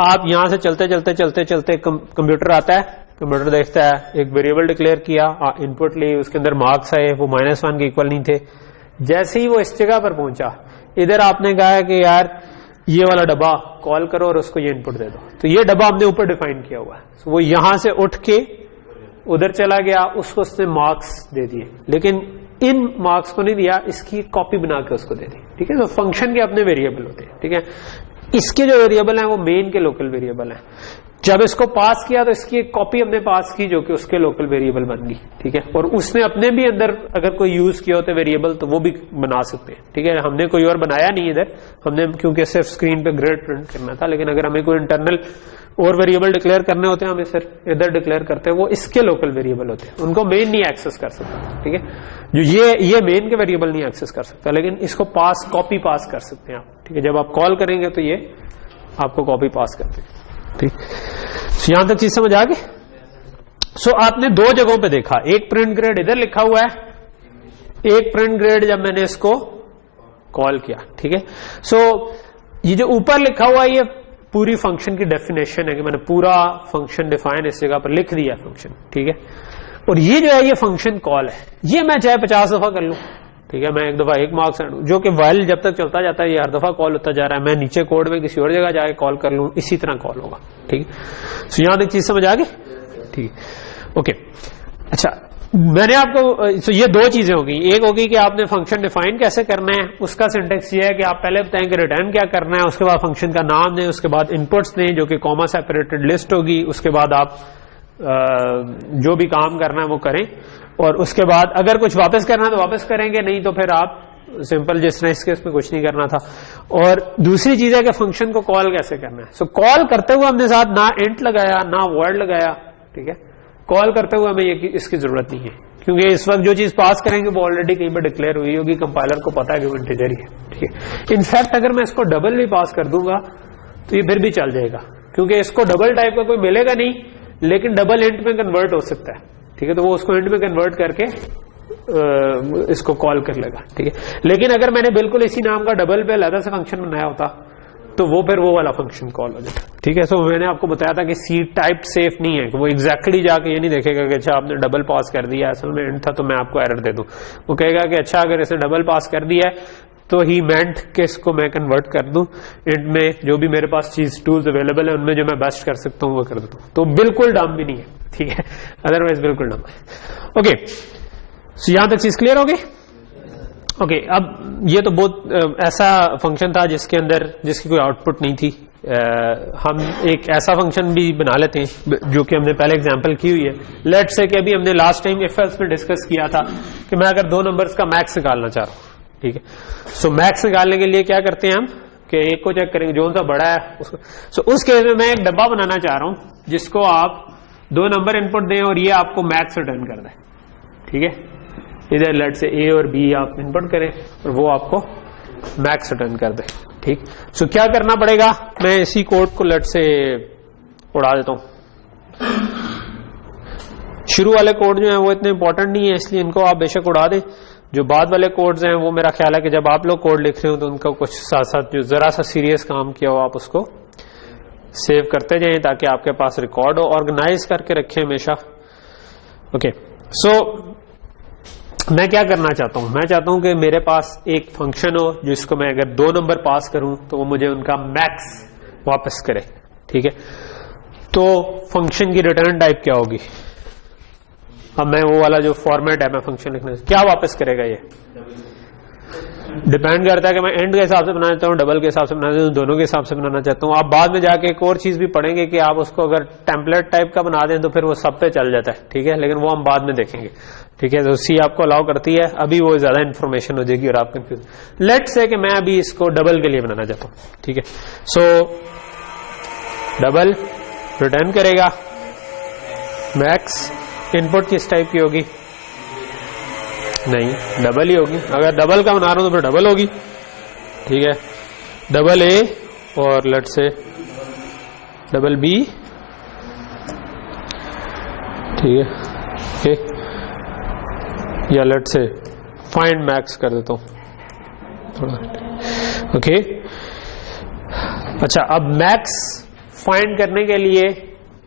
आप यहां से चलते चलते चलते चलते कंप्यूटर आता है, कंप्यूटर देखता है एक वेरिएबल डिक्लेयर किया, इनपुट ली, उसके अंदर मार्क्स आए, वो -1 के इक्वल नहीं थे। जैसे ही वो इस जगह पर पहुंचा, इधर आपने कहा कि यार ये वाला डब्बा कॉल करो और उसको ये इनपुट दे दो, तो ये डब्बा हमने ऊपर डिफाइन किया हुआ है, तो वो यहां से उठ के उधर चला गया, उसको उसने मार्क्स दे दिए, लेकिन इन मार्क्स को नहीं दिया, इसकी कॉपी बना के उसको दे दी। ठीक है, तो फंक्शन के अपने वेरिएबल होते हैं। ठीक है, इसके जो वेरिएबल हैं वो मेन के लोकल वेरिएबल हैं। जब इसको पास किया तो इसकी एक कॉपी हमने पास की जो कि उसके लोकल वेरिएबल बन गई। ठीक है, और उसने अपने भी अंदर अगर कोई यूज किया होता है वेरिएबल तो वो भी बना सकते हैं। ठीक है, हमने कोई और बनाया नहीं इधर, हमने क्योंकि सिर्फ स्क्रीन पे ग्रेड प्रिंट करना था, लेकिन अगर हमें कोई इंटरनल और वेरिएबल डिक्लेयर करने होते हैं हमें सिर्फ इधर डिक्लेयर करते हैं, वो इसके लोकल वेरिएबल होते हैं, उनको मेन नहीं एक्सेस कर सकता। ठीक है, जो ये मेन के वेरिएबल नहीं एक्सेस कर सकता, लेकिन इसको पास कॉपी पास कर सकते हैं आप। ठीक है, जब आप कॉल करेंगे तो ये आपको कॉपी पास करते हैं। ठीक, यहां तक चीज समझ आ गई? सो आपने दो जगहों पे देखा, एक प्रिंट ग्रेड इधर लिखा हुआ है, एक प्रिंट ग्रेड जब मैंने इसको कॉल किया। ठीक है, सो ये जो ऊपर लिखा हुआ है ये पूरी फंक्शन की डेफिनेशन है कि मैंने पूरा फंक्शन डिफाइन इस जगह पर लिख दिया फंक्शन। ठीक है, और ये जो है ये फंक्शन कॉल है, ये मैं चाहे 50 दफा कर लूं। ठीक है, मैं एक दफा 1 मार्क्स जो कि वाइल जब तक चलता जाता है ये हर दफा कॉल होता जा रहा है, मैं नीचे कोड में किसी और जगह जाके कॉल कर लूं, इसी तरह कॉल होगा। ठीक है, सो यहां तक चीज समझ आ गई? ठीक, ओके। अच्छा, मैंने आपको ये दो चीजें होगी, एक होगी कि आपने फंक्शन डिफाइन कैसे करना है, उसका सिंटेक्स ये है कि आप पहले बताएं कि रिटर्न क्या करना है, उसके बाद फंक्शन का नाम दें, उसके बाद इनपुट्स दें जो कि कॉमा सेपरेटेड लिस्ट होगी, उसके बाद आप जो भी काम करना है वो करें, और उसके बाद अगर कुछ वापस करना है तो वापस करेंगे, नहीं तो फिर आप सिंपल जिस तरह इस केस में कुछ नहीं करना था। और दूसरी चीज है कि फंक्शन को कॉल कैसे करना है। सो कॉल करते हुए हमने साथ ना इंट लगाया ना वर्ड लगाया। ठीक है, कॉल करते हुए हमें इसकी जरूरत नहीं है, क्योंकि इस वक्त जो चीज पास करेंगे वो ऑलरेडी कहीं पर डिक्लेयर हुई होगी, कंपाइलर को पता है कि वो इंटीजर ही है। ठीक है, इनफैक्ट अगर मैं इसको डबल भी पास कर दूंगा तो ये फिर भी चल जाएगा, क्योंकि इसको डबल टाइप का कोई मिलेगा नहीं, लेकिन डबल इंट में कन्वर्ट हो सकता है। ठीक है, तो वो उसको इंट में कन्वर्ट करके इसको कॉल कर लेगा। ठीक है, लेकिन अगर मैंने बिल्कुल इसी नाम का डबल पे अलग से फंक्शन बनाया होता तो वो फिर वो वाला फंक्शन कॉल हो जाता। ठीक है, सो मैंने आपको बताया था कि सी टाइप सेफ नहीं है, कि वो एग्जैक्टली जाके ये नहीं देखेगा कि अच्छा आपने डबल पास कर दिया, असल में इंट था तो मैं आपको एरर दे दूं। वो कहेगा कि अच्छा अगर इसे डबल पास कर दिया है तो ही मेंट के इसको मैं कन्वर्ट कर दूं इंट में, जो भी मेरे पास चीज टूल्स अवेलेबल है उनमें जो मैं बेस्ट कर सकता हूं वो कर देता हूं। तो बिल्कुल डम भी नहीं है। ठीक है, अदरवाइज बिल्कुल डम है। ओके, सो यहां तक चीज क्लियर हो गई? ओके, अब ये तो बहुत ऐसा फंक्शन था जिसकी कोई आउटपुट नहीं थी। हम एक ऐसा फंक्शन भी बना लेते हैं जो कि हमने पहले एग्जांपल की हुई है। लेट्स से कि अभी हमने लास्ट टाइम इफ एल्स में डिस्कस किया था कि मैं अगर दो नंबर्स का मैक्स निकालना चाह रहा हूं। ठीक है, सो मैक्स निकालने के लिए क्या करते हैं हम कि एक को चेक करेंगे जो सा बड़ा है उसको। सो उस केस में मैं एक डब्बा बनाना चाह रहा हूं जिसको आप दो नंबर इनपुट दें और ये आपको मैक्स रिटर्न कर दे। ठीक है, इधर लेट से ए और बी आप इनपुट करें और वो आपको मैक्स रिटर्न कर दे। ठीक, सो क्या करना पड़ेगा, मैं इसी कोड को लेट से उड़ा देता हूं। शुरू वाले कोड जो है वो इतने इंपॉर्टेंट नहीं है, इसलिए इनको आप बेशक उड़ा दें। जो बाद वाले कोड्स हैं वो मेरा ख्याल है कि जब आप लोग कोड लिख रहे हो तो उनका कुछ साथ साथ जो जरा सा सीरियस काम किया हो आप उसको सेव करते जाएं ताकि आपके पास रिकॉर्ड हो, ऑर्गेनाइज करके रखें हमेशा। ओके, सो मैं क्या करना चाहता हूं, मैं चाहता हूं कि मेरे पास एक फंक्शन हो जिसको मैं अगर दो नंबर पास करूं तो वो मुझे उनका मैक्स वापस करे। ठीक है, तो फंक्शन की रिटर्न टाइप क्या होगी? अब मैं वो वाला जो फॉर्मेट है मैं फंक्शन लिखने क्या वापस करेगा ये डिपेंड करता है कि मैं एंड के हिसाब से बनाना चाहता हूँ, डबल के हिसाब से बनाना चाहता हूँ, दोनों के हिसाब से बनाना चाहता हूँ। आप बाद में जाके एक और चीज भी पढ़ेंगे कि आप उसको अगर टेम्पलेट टाइप का बना दें तो फिर वो सब पे चल जाता है, ठीक है, लेकिन वो हम बाद में देखेंगे, ठीक है। तो सी आपको अलाउ करती है, अभी वो ज्यादा इन्फॉर्मेशन हो जाएगी और आप कंफ्यूज। लेट्स से कि मैं अभी इसको डबल के लिए बनाना चाहता हूँ, ठीक है। सो डबल रिटर्न करेगा, मैक्स इनपुट किस टाइप की होगी, नहीं डबल ही होगी, अगर डबल का बना रहा हूं तो फिर डबल होगी, ठीक है। डबल ए और लेट से डबल बी, ठीक है, ओके, या लेट से फाइंड मैक्स कर देता हूं थोड़ा, ओके। अच्छा, अब मैक्स फाइंड करने के लिए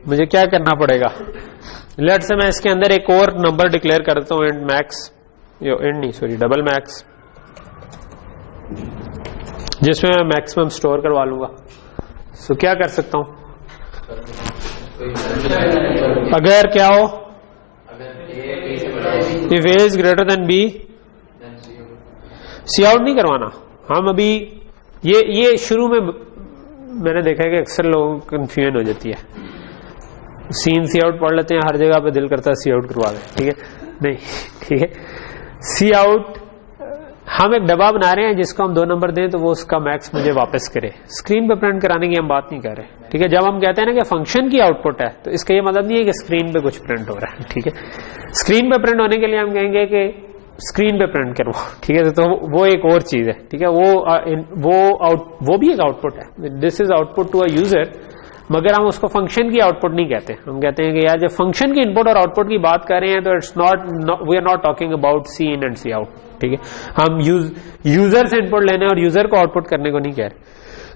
मुझे क्या करना पड़ेगा, लेट से मैं इसके अंदर एक और नंबर डिक्लेयर कर देता हूं, एंड मैक्स, एंड नहीं सॉरी डबल मैक्स, जिसमें मैं मैक्सिमम स्टोर करवा लूंगा। सो क्या कर सकता हूं, अगर क्या हो, if a is greater than b, cout नहीं करवाना। हम अभी ये शुरू में मैंने देखा है कि अक्सर लोगों को कंफ्यूजन हो जाती है, सीन सी आउट पढ़ लेते हैं, हर जगह पे दिल करता है सी आउट करवा दें, ठीक है, नहीं, ठीक है। सी आउट, हम एक डब्बा बना रहे हैं जिसको हम 2 नंबर दें तो वो उसका मैक्स मुझे वापस करे, स्क्रीन पे प्रिंट कराने की हम बात नहीं कर रहे, ठीक है। जब हम कहते हैं ना कि फंक्शन की आउटपुट है तो इसका ये मतलब नहीं है कि स्क्रीन पे कुछ प्रिंट हो रहा है, ठीक है। स्क्रीन पे प्रिंट होने के लिए हम कहेंगे कि स्क्रीन पे प्रिंट करवाओ, ठीक है, तो वो एक और चीज है, ठीक है। वो भी एक आउटपुट है, this is output to a user, मगर हम उसको फंक्शन की आउटपुट नहीं कहते। हम कहते हैं कि यार जब फंक्शन की इनपुट और आउटपुट की बात कर रहे हैं तो it's not, we are not talking about cin and cout, ठीक है। हम यूजर से इनपुट लेने और यूजर को आउटपुट करने को नहीं कह रहे।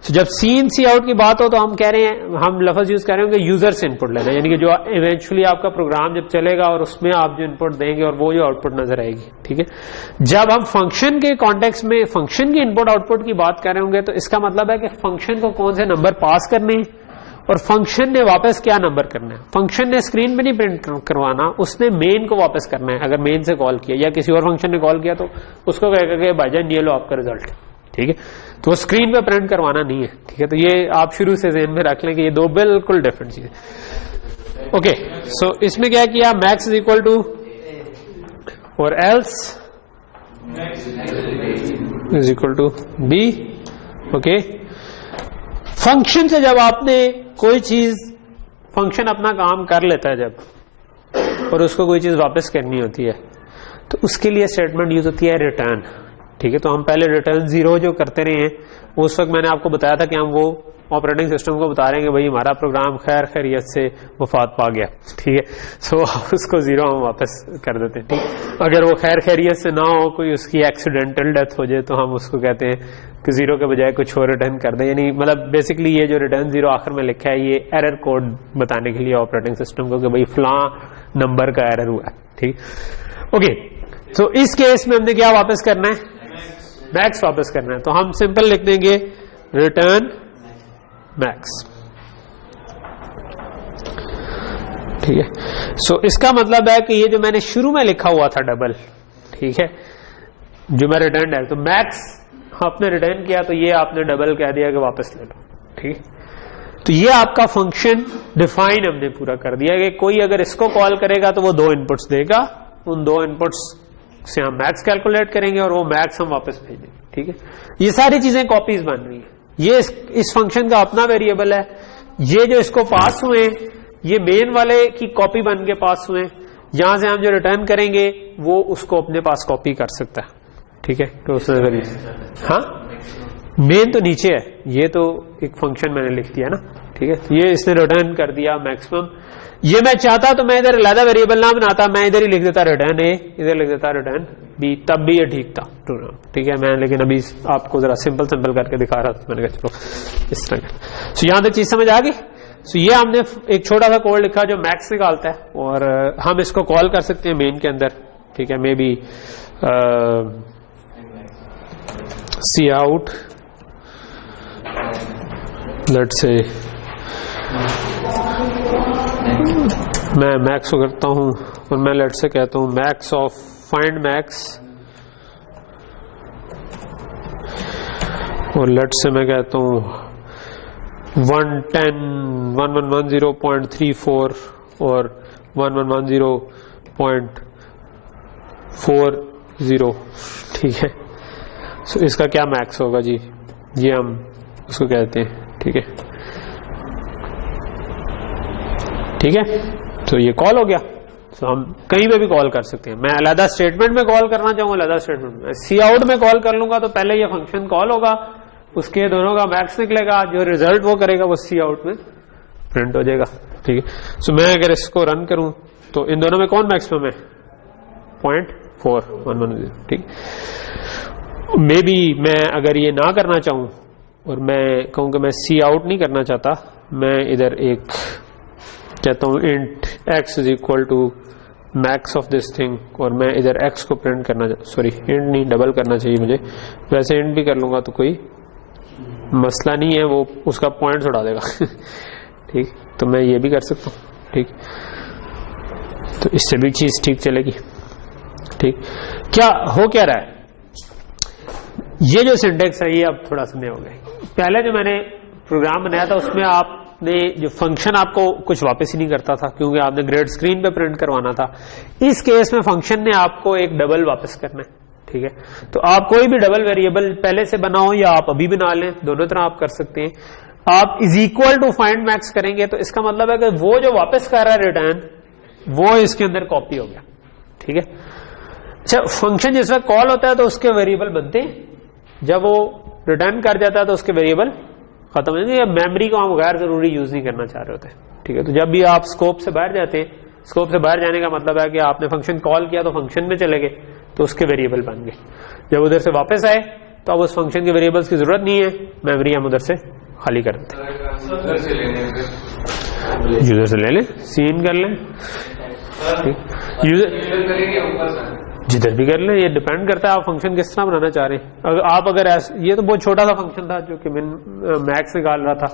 So, जब सी इन सी आउट की बात हो तो हम कह रहे हैं, हम लफ्ज यूज कर रहे होंगे यूजर से इनपुट लेना, यानी कि जो इवेंचुअली आपका प्रोग्राम जब चलेगा और उसमें आप जो इनपुट देंगे और वो जो आउटपुट नजर आएगी, ठीक है। जब हम फंक्शन के कॉन्टेक्स्ट में फंक्शन की इनपुट आउटपुट की बात कर रहे होंगे तो इसका मतलब है कि फंक्शन को कौन से नंबर पास करने हैं और फंक्शन ने वापस क्या नंबर करना है। फंक्शन ने स्क्रीन पे नहीं प्रिंट करवाना, उसने मेन को वापस करना है। अगर मेन से कॉल किया या किसी और फंक्शन ने कॉल किया तो उसको कहेगा कि भाईजान ये लो आपका रिजल्ट, ठीक है। तो वो स्क्रीन पे प्रिंट करवाना नहीं है, ठीक है। तो ये आप शुरू से ज़हन में रख लें कि ये 2 बिल्कुल डिफरेंट चीजें। ओके, सो इसमें क्या किया, मैक्स इज इक्वल टू और else is equal to b, okay. Function से जब आपने कोई चीज, फंक्शन अपना काम कर लेता है जब, और उसको कोई चीज वापस करनी होती है तो उसके लिए स्टेटमेंट यूज होती है रिटर्न, ठीक है। तो हम पहले रिटर्न 0 जो करते रहे हैं, उस वक्त मैंने आपको बताया था कि हम वो ऑपरेटिंग सिस्टम को बता रहे हैं कि भाई हमारा प्रोग्राम खैर खैरियत से वफात पा गया, ठीक है। सो उसको 0 हम वापस कर देते हैं, ठीक। अगर वो खैर खैरियत से ना हो, कोई उसकी एक्सीडेंटल डेथ हो जाए तो हम उसको कहते हैं कि 0 के बजाय कुछ और रिटर्न कर दें, यानी मतलब बेसिकली ये जो रिटर्न 0 आखिर में लिखा है ये एरर कोड बताने के लिए ऑपरेटिंग सिस्टम को कि भाई फलां नंबर का एरर हुआ है, ठीक। ओके, तो इस केस में हमने क्या वापस करना है, मैक्स वापस करना है। तो हम सिंपल लिख देंगे रिटर्न मैक्स, ठीक है। सो इसका मतलब है कि ये जो मैंने शुरू में लिखा हुआ था डबल, ठीक है, जो मैं रिटर्न है, तो मैक्स आपने रिटर्न किया तो ये आपने डबल कह दिया कि वापस ले लो, ठीक। तो ये आपका फंक्शन डिफाइन हमने पूरा कर दिया कि कोई अगर इसको कॉल करेगा तो वो 2 इनपुट्स देगा, उन 2 इनपुट्स से हम मैक्स कैलकुलेट करेंगे और वो मैक्स हम वापस भेजेंगे, ठीक है। ये सारी चीजें कॉपीज बन रही है। ये इस फंक्शन का अपना वेरिएबल है, ये जो इसको पास हुए ये मेन वाले की कॉपी बन के पास हुए, यहां से हम जो रिटर्न करेंगे वो उसको अपने पास कॉपी कर सकता है, ठीक है। तो हाँ, मेन तो नीचे है, ये तो एक फंक्शन मैंने लिख दिया ना, ठीक है। ये इसने रिटर्न कर दिया मैक्सिमम। ये मैं चाहता तो मैं इधर अलग वेरिएबल ना बनाता, मैं इधर ही लिख देता रिटर्न ए, इधर लिख देता रिटर्न बी, तब भी ये ठीक था, ठीक है। मैं लेकिन अभी आपको जरा सिंपल करके दिखा रहा था, मैंने कहा चलो इस तरह। सो यहां तक चीज समझ आ गई। सो ये हमने एक छोटा सा कोड लिखा जो मैक्स निकालता है और हम इसको कॉल कर सकते हैं मेन के अंदर, ठीक है। Maybe cout, let's say मैं मैक्स को करता हूं और मैं लेट से कहता हूं मैक्स ऑफ फाइंड मैक्स और लेट से मैं कहता हूँ 1110.34 और 1110.40, ठीक है। सो इसका क्या मैक्स होगा जी, ये हम उसको कहते हैं, ठीक है, ठीक है। तो ये कॉल हो गया। तो हम कहीं पे भी कॉल कर सकते हैं। मैं अलग स्टेटमेंट में कॉल करना चाहूंगा, अलग स्टेटमेंट में सी आउट में कॉल कर लूंगा तो पहले ये फंक्शन कॉल होगा, उसके दोनों का मैक्स निकलेगा, जो रिजल्ट वो करेगा वो सी आउट में प्रिंट हो जाएगा, ठीक है। सो मैं अगर इसको रन करूं तो इन दोनों में कौन मैक्सिमम है, 0.4110, ठीक। मे बी मैं अगर ये ना करना चाहूं और मैं कहूं कि मैं सी आउट नहीं करना चाहता, मैं इधर एक कहता हूं int x is equal to max of this thing, और मैं इधर x को प्रिंट करना, सॉरी इंट नहीं डबल करना चाहिए मुझे, वैसे इंट भी कर लूंगा तो कोई मसला नहीं है, वो उसका पॉइंट उड़ा देगा ठीक। तो मैं ये भी कर सकता हूं, ठीक। तो इससे भी चीज ठीक चलेगी, ठीक। क्या हो क्या रहा है, ये जो सिंटेक्स है ये अब थोड़ा समय हो गया। पहले जो मैंने प्रोग्राम बनाया था उसमें आपने जो फंक्शन आपको कुछ वापस ही नहीं करता था, क्योंकि आपने ग्रेड स्क्रीन पे प्रिंट करवाना था। इस केस में फंक्शन ने आपको एक डबल वापस करना है, ठीक है। तो आप कोई भी डबल वेरिएबल पहले से बनाओ या आप अभी बना लें, दोनों तरह आप कर सकते हैं। आप is equal to find max करेंगे तो इसका मतलब है कि वो जो वापस कर रहा है रिटर्न वो इसके अंदर कॉपी हो गया, ठीक है। अच्छा, फंक्शन जिस वक्त कॉल होता है तो उसके वेरिएबल बनते हैं, जब वो रिटर्न कर जाता है तो उसके वेरिएबल खत्म हो जाते हैं। मेमोरी को हम गैर जरूरी यूज नहीं करना चाह रहे होते, ठीक है। तो जब भी आप स्कोप से बाहर जाते हैं, स्कोप से बाहर जाने का मतलब है कि आपने फंक्शन कॉल किया तो फंक्शन में चले गए तो उसके वेरिएबल बन गए। जब उधर से वापस आए तो अब उस फंक्शन के वेरिएबल्स की जरूरत नहीं है, मेमोरी हम उधर से खाली कर देते हैं। यूजर से ले लें, सीन कर लें, जिधर भी कर लें, ये डिपेंड करता है आप फंक्शन किस तरह बनाना चाह रहे हैं। अगर ये तो बहुत छोटा सा फंक्शन था जो कि मैं मैक्स निकाल रहा था,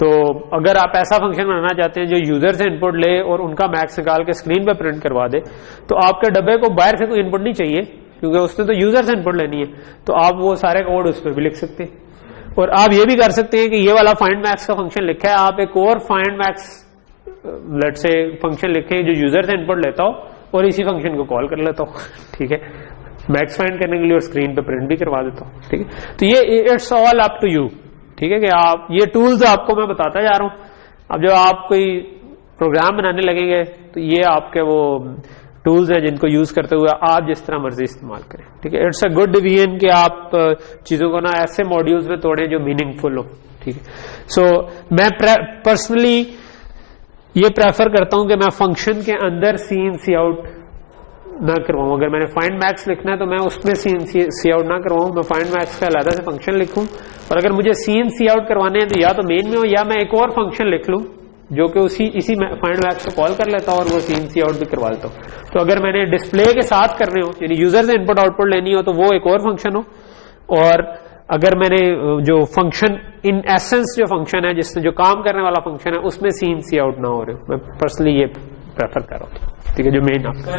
तो अगर आप ऐसा फंक्शन बनाना चाहते हैं जो यूजर से इनपुट ले और उनका मैक्स निकाल के स्क्रीन पे प्रिंट करवा दे, तो आपके डब्बे को बाहर से कोई इनपुट नहीं चाहिए, क्योंकि उसने तो यूजर से इनपुट लेनी है। तो आप वो सारे कोड उस पर भी लिख सकते हैं। और आप ये भी कर सकते हैं कि ये वाला फाइंड मैक्स का फंक्शन लिखा है, आप एक और फाइंड मैक्स लेट से फंक्शन लिखें जो यूजर से इनपुट लेता हो और इसी फंक्शन को कॉल कर लेता हूं, ठीक है, मैक्स फाइंड करने के लिए, और स्क्रीन पे प्रिंट भी करवा देता हूं, ठीक है। तो ये it's all up to you, ठीक है, कि आप ये टूल्स आपको मैं बताता जा रहा हूं। अब जब आप कोई प्रोग्राम बनाने लगेंगे तो ये आपके वो टूल्स हैं जिनको यूज करते हुए आप जिस तरह मर्जी इस्तेमाल करें, ठीक है। इट्स अ गुड डिवीजन कि आप चीजों को ना ऐसे मॉड्यूल्स में तोड़ें जो मीनिंगफुल हो, ठीक है। सो मैं पर्सनली ये प्रेफर करता हूं कि मैं फंक्शन के अंदर सी इन सी आउट ना करवाऊं। अगर मैंने फाइंड मैक्स लिखना है तो मैं उसमें सी इन सी आउट ना करवाऊं, मैं फाइंड मैक्स का अलग से फंक्शन लिखूं। और अगर मुझे सी इन सी आउट करवाने हैं तो या तो मेन में हो या मैं एक और फंक्शन लिख लूं जो कि इसी फाइंड मैक्स को कॉल कर लेता हूं और वो सी इन सी आउट भी करवा लेता हूं। तो अगर मैंने डिस्प्ले के साथ करने हो, यानी यूजर से इनपुट आउटपुट लेनी हो, तो वो एक और फंक्शन हो। और अगर मैंने जो फंक्शन इन एसेंस जो फंक्शन है जिससे जो काम करने वाला फंक्शन है उसमें सी इन सी आउट ना हो रहे हो, मैं पर्सनली ये प्रेफर कर रहा हूँ, ठीक है। जो मेन आपका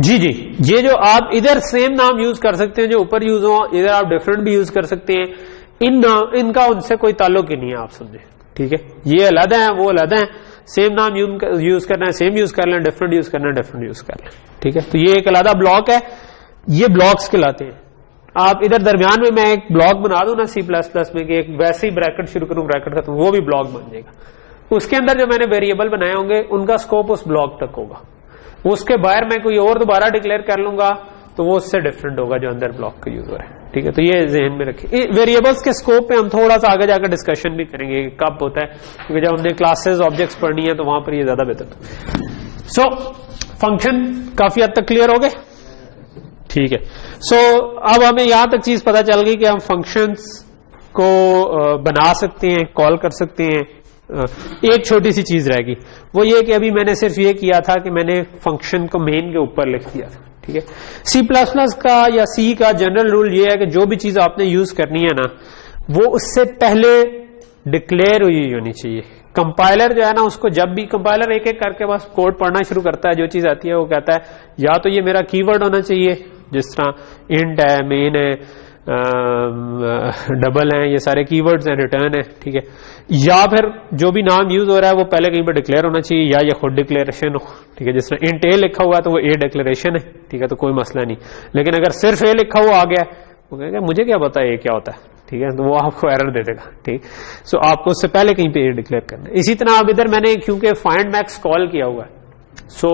जी जी ये जो आप इधर सेम नाम यूज कर सकते हैं जो ऊपर यूज हो, इधर आप डिफरेंट भी यूज कर सकते हैं। इनका उनसे कोई ताल्लुक ही नहीं है, आप समझे, ठीक है। ये अलग है, वो अलग है। सेम नाम यूज करना है सेम यूज कर लें, डिफरेंट यूज करना है डिफरेंट यूज कर लें, ठीक है। तो ये एक अलग ब्लॉक है, ये ब्लॉक्स कहलाते हैं। आप इधर दरमियान में मैं एक ब्लॉक बना दूं ना C++ में कि एक वैसे ही ब्रैकेट शुरू करूं ब्रैकेट खत्म, वो भी ब्लॉक बन जाएगा। उसके अंदर जो मैंने वेरिएबल बनाए होंगे उनका स्कोप उस ब्लॉक तक होगा, उसके बाहर मैं कोई और दोबारा डिक्लेयर कर लूंगा तो वो उससे डिफरेंट होगा जो अंदर ब्लॉक का यूज हो रहा है, ठीक है। तो ये जहन में रखिए। वेरिएबल्स के स्कोप पे हम थोड़ा सा आगे जाकर डिस्कशन भी करेंगे कब होता है, क्योंकि जब हमने क्लासेस ऑब्जेक्ट्स पढ़नी है तो वहां पर ये ज्यादा बेहतर। सो फंक्शन काफी हद तक क्लियर हो गए, ठीक है। सो अब हमें यहां तक चीज पता चल गई कि हम फंक्शंस को बना सकते हैं, कॉल कर सकते हैं। एक छोटी सी चीज रहेगी, वो ये कि अभी मैंने सिर्फ ये किया था कि मैंने फंक्शन को मेन के ऊपर लिख दिया था, ठीक है। C++ का या C का जनरल रूल ये है कि जो भी चीज आपने यूज करनी है ना वो उससे पहले डिक्लेयर हुई होनी चाहिए। कंपाइलर जो है ना उसको जब भी कंपाइलर एक एक करके बस कोड पढ़ना शुरू करता है, जो चीज आती है वो कहता है या तो ये मेरा कीवर्ड होना चाहिए जिस तरह इंट है, मेन है, डबल है, ये सारे कीवर्ड्स हैं, रिटर्न है, ठीक है। या फिर जो भी नाम यूज हो रहा है वो पहले कहीं पर डिक्लेयर होना चाहिए, या ये खुद डिक्लेरेशन हो, ठीक है। जिस तरह इंट ए लिखा हुआ है तो वो ए डिक्लेरेशन है, ठीक है, तो कोई मसला नहीं। लेकिन अगर सिर्फ ए लिखा हुआ आ गया, वो कहेगा मुझे क्या पता है ये क्या होता है, ठीक है, तो वो आपको एरर दे देगा, ठीक। सो आपको उससे पहले कहीं पे ए डिक्लेयर करना है। इसी तरह अब इधर मैंने क्योंकि फाइंड मैक्स कॉल किया हुआ है, सो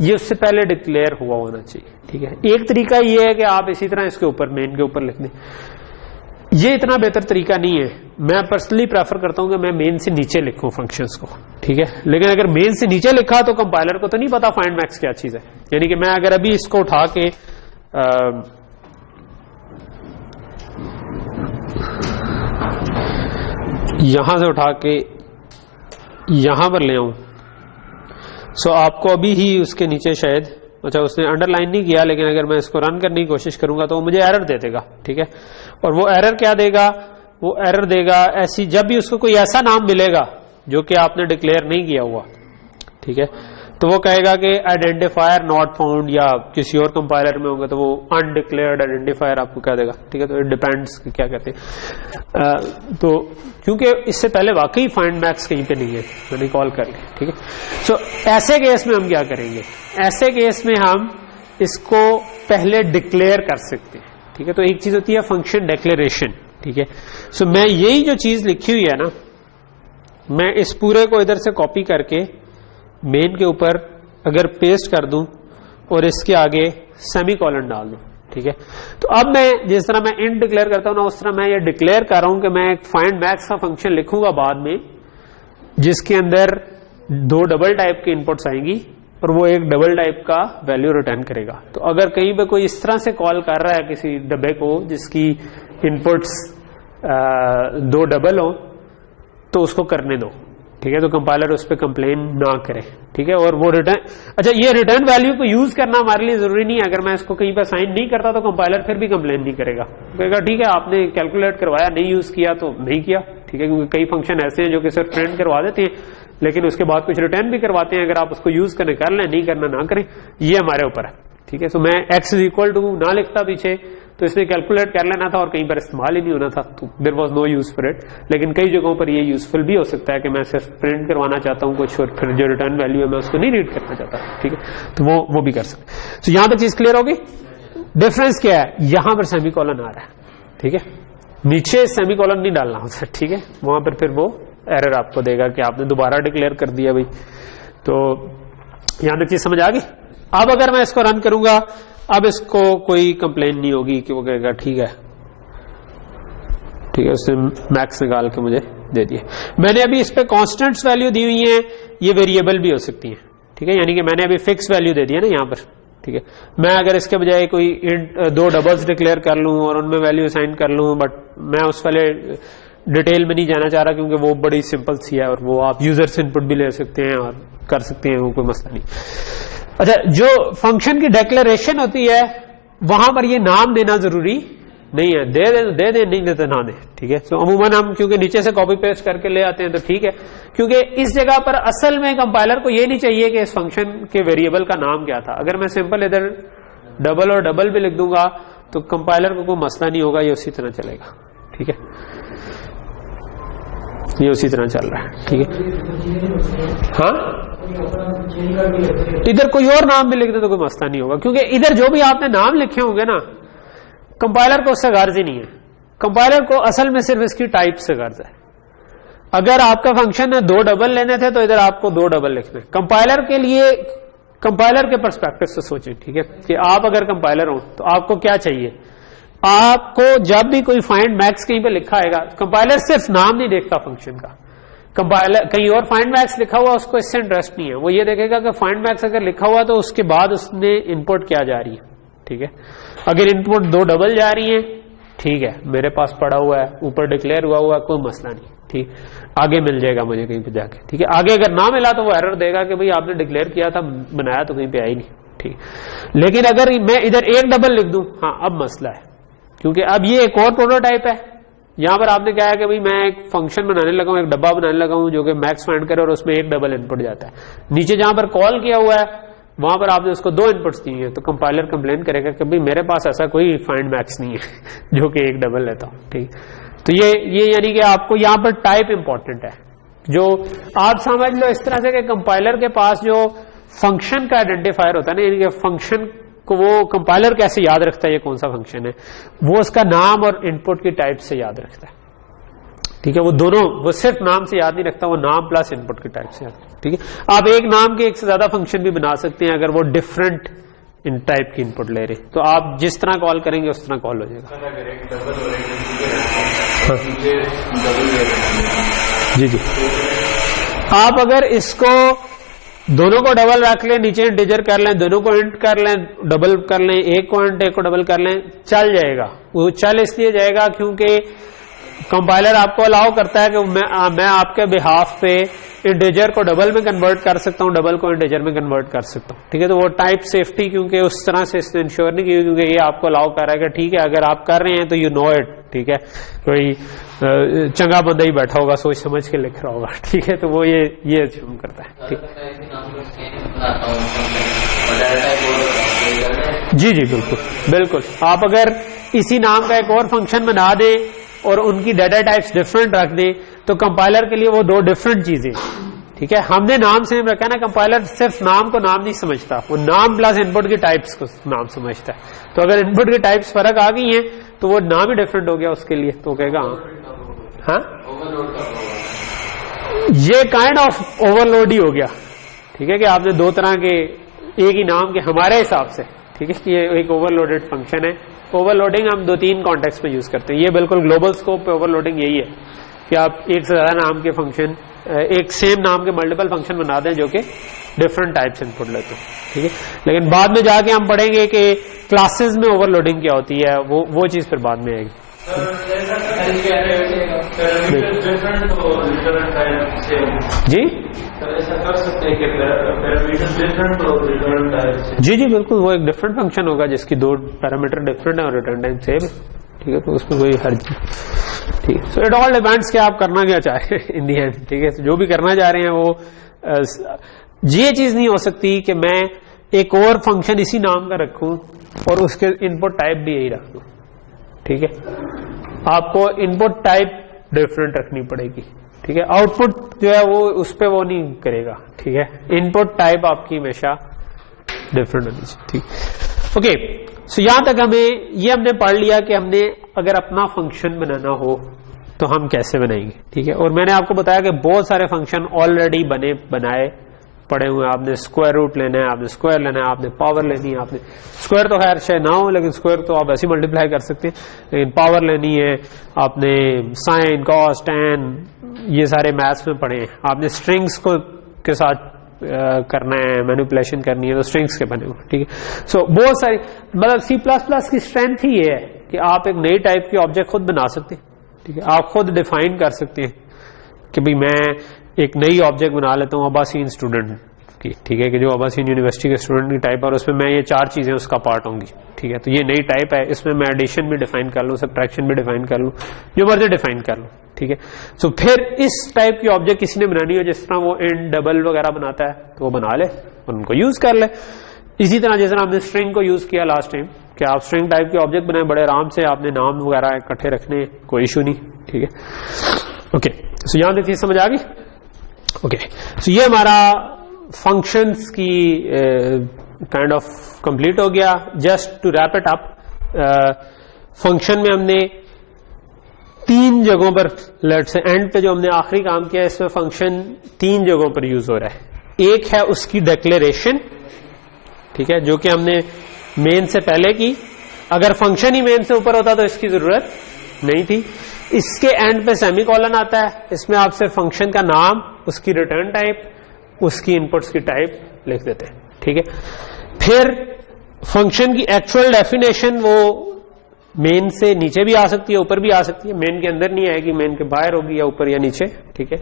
ये उससे पहले डिक्लेयर हुआ होना चाहिए, ठीक है। एक तरीका ये है कि आप इसी तरह इसके ऊपर, मेन के ऊपर लिख दें। ये इतना बेहतर तरीका नहीं है, मैं पर्सनली प्रेफर करता हूं कि मैं मेन से नीचे लिखूं फंक्शंस को, ठीक है। लेकिन अगर मेन से नीचे लिखा तो कंपाइलर को तो नहीं पता फाइंड मैक्स क्या चीज है। यानी कि मैं अगर अभी इसको उठा के यहां से उठा के यहां पर ले आऊं, सो आपको अभी ही उसके नीचे शायद, अच्छा उसने अंडरलाइन नहीं किया, लेकिन अगर मैं इसको रन करने की कोशिश करूंगा तो वो मुझे एरर दे देगा, ठीक है। और वो एरर क्या देगा, वो एरर देगा ऐसी, जब भी उसको कोई ऐसा नाम मिलेगा जो कि आपने डिक्लेयर नहीं किया हुआ, ठीक है, तो वो कहेगा कि आइडेंटिफायर नॉट फाउंड, या किसी और कंपाइलर में होगा तो वो अनडिक्लेयर्ड आइडेंटिफायर आपको कह देगा, ठीक है। तो इट डिपेंड्स क्या कहते हैं, तो क्योंकि इससे पहले वाकई फाइंड मैक्स कहीं पे नहीं है, मैंने कॉल कर लिया, ठीक है। सो ऐसे केस में हम क्या करेंगे, ऐसे केस में हम इसको पहले डिक्लेयर कर सकते हैं, ठीक है। तो एक चीज होती है फंक्शन डिक्लेरेशन, ठीक है। सो मैं यही जो चीज लिखी हुई है ना, मैं इस पूरे को इधर से कॉपी करके मेन के ऊपर अगर पेस्ट कर दूं और इसके आगे सेमीकोलन डाल दूं, ठीक है। तो अब मैं जिस तरह मैं इंट डिक्लेयर करता हूं ना, उस तरह मैं ये डिक्लेयर कर रहा हूं कि मैं एक फाइंड मैक्स का फंक्शन लिखूंगा बाद में, जिसके अंदर 2 डबल टाइप के इनपुट्स आएंगी और वो एक डबल टाइप का वैल्यू रिटर्न करेगा। तो अगर कहीं पे कोई इस तरह से कॉल कर रहा है किसी डब्बे को जिसकी इनपुट्स 2 डबल हो, तो उसको करने दो, ठीक है। तो कंपाइलर उस पर कंप्लेन ना करे, ठीक है। और वो रिटर्न, अच्छा ये रिटर्न वैल्यू को यूज करना हमारे लिए जरूरी नहीं है। अगर मैं इसको कहीं पर साइन नहीं करता तो कंपाइलर फिर भी कंप्लेन नहीं करेगा, कहेगा ठीक है आपने कैलकुलेट करवाया, नहीं यूज किया तो नहीं किया, ठीक है। क्योंकि कई फंक्शन ऐसे हैं जो कि सिर्फ प्रिंट करवा देते हैं लेकिन उसके बाद कुछ रिटर्न भी करवाते हैं। अगर आप उसको यूज करने कर लें, नहीं करना ना करें, ये हमारे ऊपर है, ठीक है। सो मैं x इज इक्वल टू ना लिखता पीछे, तो इसने कैलकुलेट कर लेना था और कहीं पर इस्तेमाल ही नहीं होना था, तो there was no use for it. लेकिन कई जगहों पर ये यूजफुल भी हो सकता है कि मैं सिर्फ प्रिंट करवाना चाहता हूं कुछ और फिर जो रिटर्न वैल्यू है मैं उसको नहीं रीड करना चाहता, ठीक है। तो वो भी कर सकते। तो यहां पर चीज क्लियर होगी। डिफरेंस क्या है, यहां पर सेमीकोलन आ रहा है, ठीक है, नीचे सेमीकोलन नहीं डालना होता, ठीक है। वहां पर फिर वो एरर आपको देगा कि आपने दोबारा डिक्लेयर कर दिया भाई। तो यहां तक चीज समझ आ गई। अब अगर मैं इसको रन करूंगा, अब इसको कोई कंप्लेन नहीं होगी कि वो कहेगा ठीक है, ठीक है, उसने मैक्स निकाल के मुझे दे दिए। मैंने अभी इस पे कांस्टेंट्स वैल्यू दी हुई है, ये वेरिएबल भी हो सकती है, ठीक है। यानी कि मैंने अभी फिक्स वैल्यू दे दी है ना यहाँ पर, ठीक है। मैं अगर इसके बजाय कोई 2 डबल्स डिक्लेयर कर लूं और उनमें वैल्यू असाइन कर लूं, बट मैं उस वाले डिटेल में नहीं जाना चाह रहा क्योंकि वो बड़ी सिंपल सी है और वो आप यूजर से इनपुट भी ले सकते हैं और कर सकते हैं, वो कोई मसला नहीं। अच्छा, जो फंक्शन की डिक्लेरेशन होती है वहां पर ये नाम देना जरूरी नहीं है, दे दे नहीं देते ना दे, ठीक है। तो अमूमन हम क्योंकि नीचे से कॉपी पेस्ट करके ले आते हैं तो ठीक है, क्योंकि इस जगह पर असल में कंपाइलर को ये नहीं चाहिए कि इस फंक्शन के वेरिएबल का नाम क्या था। अगर मैं सिंपल इधर डबल और डबल भी लिख दूंगा तो कंपाइलर को कोई मसला नहीं होगा, ये उसी तरह चलेगा, ठीक है, ये उसी तरह चल रहा है, ठीक है। हाँ, इधर कोई और नाम भी लिख दे तो कोई मसला नहीं होगा, क्योंकि इधर जो भी आपने नाम लिखे होंगे ना, कंपाइलर को उससे गर्ज ही नहीं है। कंपाइलर को असल में सिर्फ इसकी टाइप से गर्ज है। अगर आपका फंक्शन है 2 डबल लेने थे तो इधर आपको 2 डबल लिखने। कंपाइलर के लिए, कंपाइलर के पर्सपेक्टिव से सोचें, ठीक है, कि आप अगर कंपाइलर हो तो आपको क्या चाहिए। आपको जब भी कोई फाइंड मैक्स कहीं पे लिखा आएगा, कंपाइलर सिर्फ नाम नहीं देखता फंक्शन का, कंपाइलर कहीं और फाइंड मैक्स लिखा हुआ उसको इससे इंटरेस्ट नहीं है। वो ये देखेगा कि फाइंड मैक्स अगर लिखा हुआ तो उसके बाद उसने इनपुट क्या जा रही है, ठीक है। अगर इनपुट 2 डबल जा रही है, ठीक है, मेरे पास पड़ा हुआ है, ऊपर डिक्लेयर हुआ कोई मसला नहीं, ठीक, आगे मिल जाएगा मुझे कहीं पे जाके, ठीक है। आगे अगर ना मिला तो वो एरर देगा कि भाई आपने डिक्लेयर किया था, बनाया तो कहीं पे आई नहीं, ठीक। लेकिन अगर मैं इधर 1 डबल लिख दूं, हाँ अब मसला है, क्योंकि अब ये एक और प्रोटोटाइप है। यहां पर आपने क्या है कि भाई मैं एक फंक्शन बनाने लगा हूं, एक डब्बा बनाने लगा हूं जो कि मैक्स फाइंड करे और उसमें 1 डबल इनपुट जाता है। नीचे जहां पर कॉल किया हुआ है वहां पर आपने उसको 2 इनपुट्स दिए हैं, तो कंपाइलर कंप्लेन करेगा कि भाई मेरे पास ऐसा कोई फाइंड मैक्स नहीं है जो कि एक डबल लेता हूं, ठीक। तो ये यानी कि आपको यहां पर टाइप इंपॉर्टेंट है। जो आप समझ लो इस तरह से कि कंपाइलर के पास जो फंक्शन का आइडेंटिफायर होता है ना, यानी कि फंक्शन को वो कंपाइलर कैसे याद रखता है ये कौन सा फंक्शन है, वो उसका नाम और इनपुट की टाइप से याद रखता है, ठीक है। वो दोनों, वो सिर्फ नाम से याद नहीं रखता, वो नाम प्लस इनपुट की टाइप से याद, ठीक है। आप एक नाम के एक से ज्यादा फंक्शन भी बना सकते हैं अगर वो डिफरेंट इन टाइप की इनपुट ले रहे, तो आप जिस तरह कॉल करेंगे उस तरह कॉल हो जाएगा। जी जी, आप अगर इसको दोनों को डबल रख लें, नीचे इंटीजर कर लें, दोनों को इंट कर लें, डबल कर लें, एक को इंट एक को डबल कर लें, चल जाएगा। वो चल इसलिए जाएगा क्योंकि कंपाइलर आपको अलाउ करता है कि मैं आपके बिहाफ पे इंटीजर को डबल में कन्वर्ट कर सकता हूं, डबल को इंटीजर में कन्वर्ट कर सकता हूं, ठीक है। तो वो टाइप सेफ्टी क्योंकि उस तरह से इसने इंश्योर नहीं की, क्योंकि ये आपको अलाउ कर रहा है कि ठीक है अगर आप कर रहे हैं तो यू नो इट, ठीक है, कोई चंगा बंदा ही बैठा होगा सोच समझ के लिख रहा होगा, ठीक है। तो वो ये अज्यूम करता है, ठीक। जी जी बिल्कुल बिल्कुल, आप अगर इसी नाम का एक और फंक्शन बना दें और उनकी डाटा टाइप्स डिफरेंट रख दें तो कंपाइलर के लिए वो 2 डिफरेंट चीजें, ठीक है। हमने नाम सेम रखा ना, कंपाइलर सिर्फ नाम को नाम नहीं समझता, वो नाम प्लस इनपुट की टाइप्स को नाम समझता है। तो अगर इनपुट की टाइप्स फर्क आ गई हैं तो वो नाम ही डिफरेंट हो गया उसके लिए, तो कहेगा हाँ ये काइंड ऑफ ओवरलोड ही हो गया, ठीक है, कि आपने 2 तरह के एक ही नाम के हमारे हिसाब से, ठीक है, कि ये एक ओवरलोडेड फंक्शन है। ओवरलोडिंग हम 2-3 कॉन्टेक्स्ट में यूज करते हैं, ये बिल्कुल ग्लोबल स्कोप पे ओवरलोडिंग यही है कि आप एक से ज्यादा नाम के फंक्शन, एक सेम नाम के मल्टीपल फंक्शन बना दें जो कि डिफरेंट टाइप्स इनपुट लेते हैं, ठीक है। लेकिन बाद में जाके हम पढ़ेंगे कि क्लासेस में ओवरलोडिंग क्या होती है, वो चीज फिर बाद में आएगी। जी ऐसा कर सकते हैं कि पैरामीटर डिफरेंट हो रिटर्न टाइप से। जी जी बिल्कुल, वो एक डिफरेंट फंक्शन होगा जिसकी 2 पैरामीटर डिफरेंट है और रिटर्न टाइम सेम, ठीक है। तो उसमें कोई हर्ज, ठीक है। सो इट ऑल डिपेंड्स कि आप करना क्या चाह रहे हैं इन दी एंड, ठीक है। जो भी करना चाह रहे हैं वो ये चीज नहीं हो सकती कि मैं एक और फंक्शन इसी नाम का रखूं और उसके इनपुट टाइप भी यही रख दूं, ठीक है। आपको इनपुट टाइप डिफरेंट रखनी पड़ेगी, ठीक है। आउटपुट जो है वो उस पर वो नहीं करेगा, ठीक है। इनपुट टाइप आपकी हमेशा डिफरेंट होनी चाहिए, ठीक। ओके, सो यहां तक हमने पढ़ लिया कि हमने अगर अपना फंक्शन बनाना हो तो हम कैसे बनाएंगे, ठीक है। और मैंने आपको बताया कि बहुत सारे फंक्शन ऑलरेडी बनाए पड़े हुए हैं। आपने स्क्वायर रूट लेना है, आपने स्क्वायर लेना है, आपने पावर लेनी है, आपने स्क्वायर तो खैर शायद ना हो, लेकिन स्क्वायर तो आप ऐसे मल्टीप्लाई कर सकते हैं, लेकिन पावर लेनी है, आपने साइन कॉस टैन ये सारे मैथ्स में पढ़े हैं। आपने स्ट्रिंग्स को के साथ करना है, मैनिपुलेशन करनी है, तो स्ट्रिंग्स के बने हुए, ठीक है। सो बहुत सारी, मतलब C++ की स्ट्रेंथ ही ये है कि आप एक नई टाइप की ऑब्जेक्ट खुद बना सकते हैं, ठीक है। आप खुद डिफाइन कर सकते हैं कि भाई मैं एक नई ऑब्जेक्ट बना लेता हूं अब्बासीन स्टूडेंट की, ठीक है, कि जो अब्बासीन यूनिवर्सिटी के स्टूडेंट की टाइप है और उसमें मैं ये 4 चीजें उसका पार्ट होंगी, ठीक है। तो ये नई टाइप है, इसमें मैं एडिशन भी डिफाइन कर लूं, सब्ट्रैक्शन भी डिफाइन कर लूं, जो मर्जी डिफाइन कर लूं, ठीक है। सो फिर इस टाइप की ऑब्जेक्ट किसी ने बनानी हो, जिस तरह वो इंट डबल वगैरह बनाता है तो वो बना ले और उनको यूज कर ले। इसी तरह जैसे हमने स्ट्रिंग को यूज किया लास्ट टाइम कि आप स्ट्रिंग टाइप की ऑब्जेक्ट बनाए बड़े आराम से, आपने नाम वगैरह इकट्ठे रखने, कोई इशू नहीं, ठीक है। ओके, सो यहां तक चीज समझ आ गई। ओके, सो ये हमारा फंक्शंस की काइंड ऑफ कंप्लीट हो गया। Just to wrap it up, function में हमने 3 जगहों पर, लेट्स से एंड पे जो हमने आखिरी काम किया है, इसमें फंक्शन 3 जगहों पर यूज हो रहा है। एक है उसकी डिक्लेरेशन, ठीक है, जो कि हमने मेन से पहले की। अगर फंक्शन ही मेन से ऊपर होता तो इसकी जरूरत नहीं थी। इसके एंड पे सेमीकोलन आता है, इसमें आप सिर्फ फंक्शन का नाम, उसकी रिटर्न टाइप, उसकी इनपुट्स की टाइप लिख देते हैं, ठीक है। फिर फंक्शन की एक्चुअल डेफिनेशन वो मेन से नीचे भी आ सकती है, ऊपर भी आ सकती है, मेन के अंदर नहीं आएगी, मेन के बाहर होगी, या ऊपर या नीचे, ठीक है।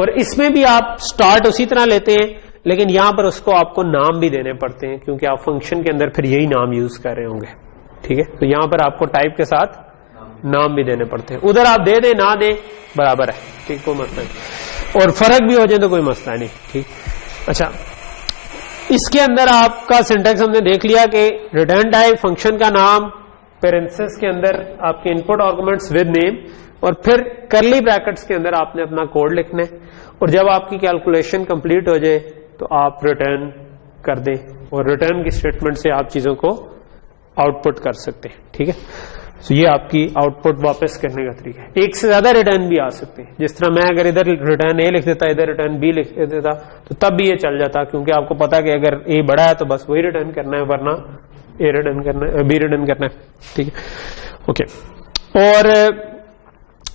और इसमें भी आप स्टार्ट उसी तरह लेते हैं, लेकिन यहां पर उसको आपको नाम भी देने पड़ते हैं क्योंकि आप फंक्शन के अंदर फिर यही नाम यूज कर रहे होंगे, ठीक है। तो यहां पर आपको टाइप के साथ नाम भी देने पड़ते हैं। उधर आप दे दें ना दें बराबर है, ठीक, कोई मसला नहीं, और फर्क भी हो जाए तो कोई मसला नहीं, ठीक। अच्छा, इसके अंदर आपका सिंटैक्स हमने देख लिया कि रिटर्न टाइप, फंक्शन का नाम, पेरेंथेसिस के अंदर आपके इनपुट आर्गुमेंट्स विद नेम, और फिर कर्ली ब्रैकेट्स के अंदर आपने अपना कोड लिखना है, और जब आपकी कैलकुलेशन कंप्लीट हो जाए तो आप रिटर्न कर दें, और रिटर्न की स्टेटमेंट से आप चीजों को आउटपुट कर सकते हैं। ठीक है, तो ये आपकी आउटपुट वापस करने का तरीका है। एक से ज्यादा रिटर्न भी आ सकते हैं, जिस तरह मैं अगर इधर रिटर्न ए लिख देता, इधर रिटर्न बी लिख देता, तो तब भी ये चल जाता, क्योंकि आपको पता कि अगर ए बड़ा है तो बस वही रिटर्न करना है, वरना ए रिटर्न करना है, बी रिटर्न करना है। ठीक है, ओके। और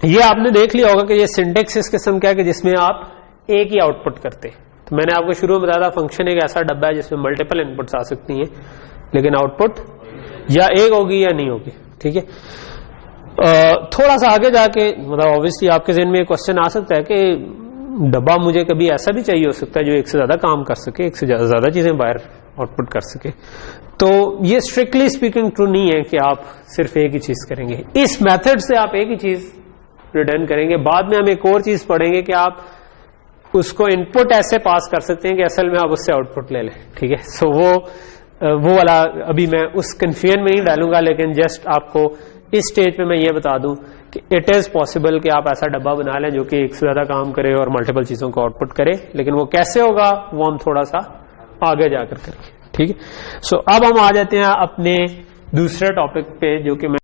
ये आपने देख लिया होगा कि ये सिंटेक्स इस किस्म का है कि जिसमें आप एक ही आउटपुट करते हैं। तो मैंने आपको शुरू में बताया था फंक्शन एक ऐसा डब्बा है जिसमें मल्टीपल इनपुट्स आ सकती हैं, लेकिन आउटपुट या एक होगी या नहीं होगी। ठीक है, थोड़ा सा आगे जाके मतलब ऑब्वियसली आपके ज़हन में क्वेश्चन आ सकता है कि डब्बा मुझे कभी ऐसा भी चाहिए हो सकता है जो एक से ज्यादा काम कर सके, एक से ज्यादा चीजें बाहर आउटपुट कर सके। तो ये स्ट्रिक्टली स्पीकिंग ट्रू नहीं है कि आप सिर्फ एक ही चीज करेंगे। इस मेथड से आप एक ही चीज रिटर्न करेंगे। बाद में हम एक और चीज पढ़ेंगे कि आप उसको इनपुट ऐसे पास कर सकते हैं कि असल में आप उससे आउटपुट ले लें। ठीक है, सो वो वाला अभी मैं उस कंफ्यूजन में नहीं डालूंगा, लेकिन जस्ट आपको इस स्टेज पे मैं ये बता दूं कि इट इज पॉसिबल कि आप ऐसा डब्बा बना लें जो कि एक से ज्यादा काम करे और मल्टीपल चीजों को आउटपुट करे, लेकिन वो कैसे होगा वो हम थोड़ा सा आगे जाकर करेंगे। ठीक है, सो अब हम आ जाते हैं अपने दूसरे टॉपिक पे, जो कि मैं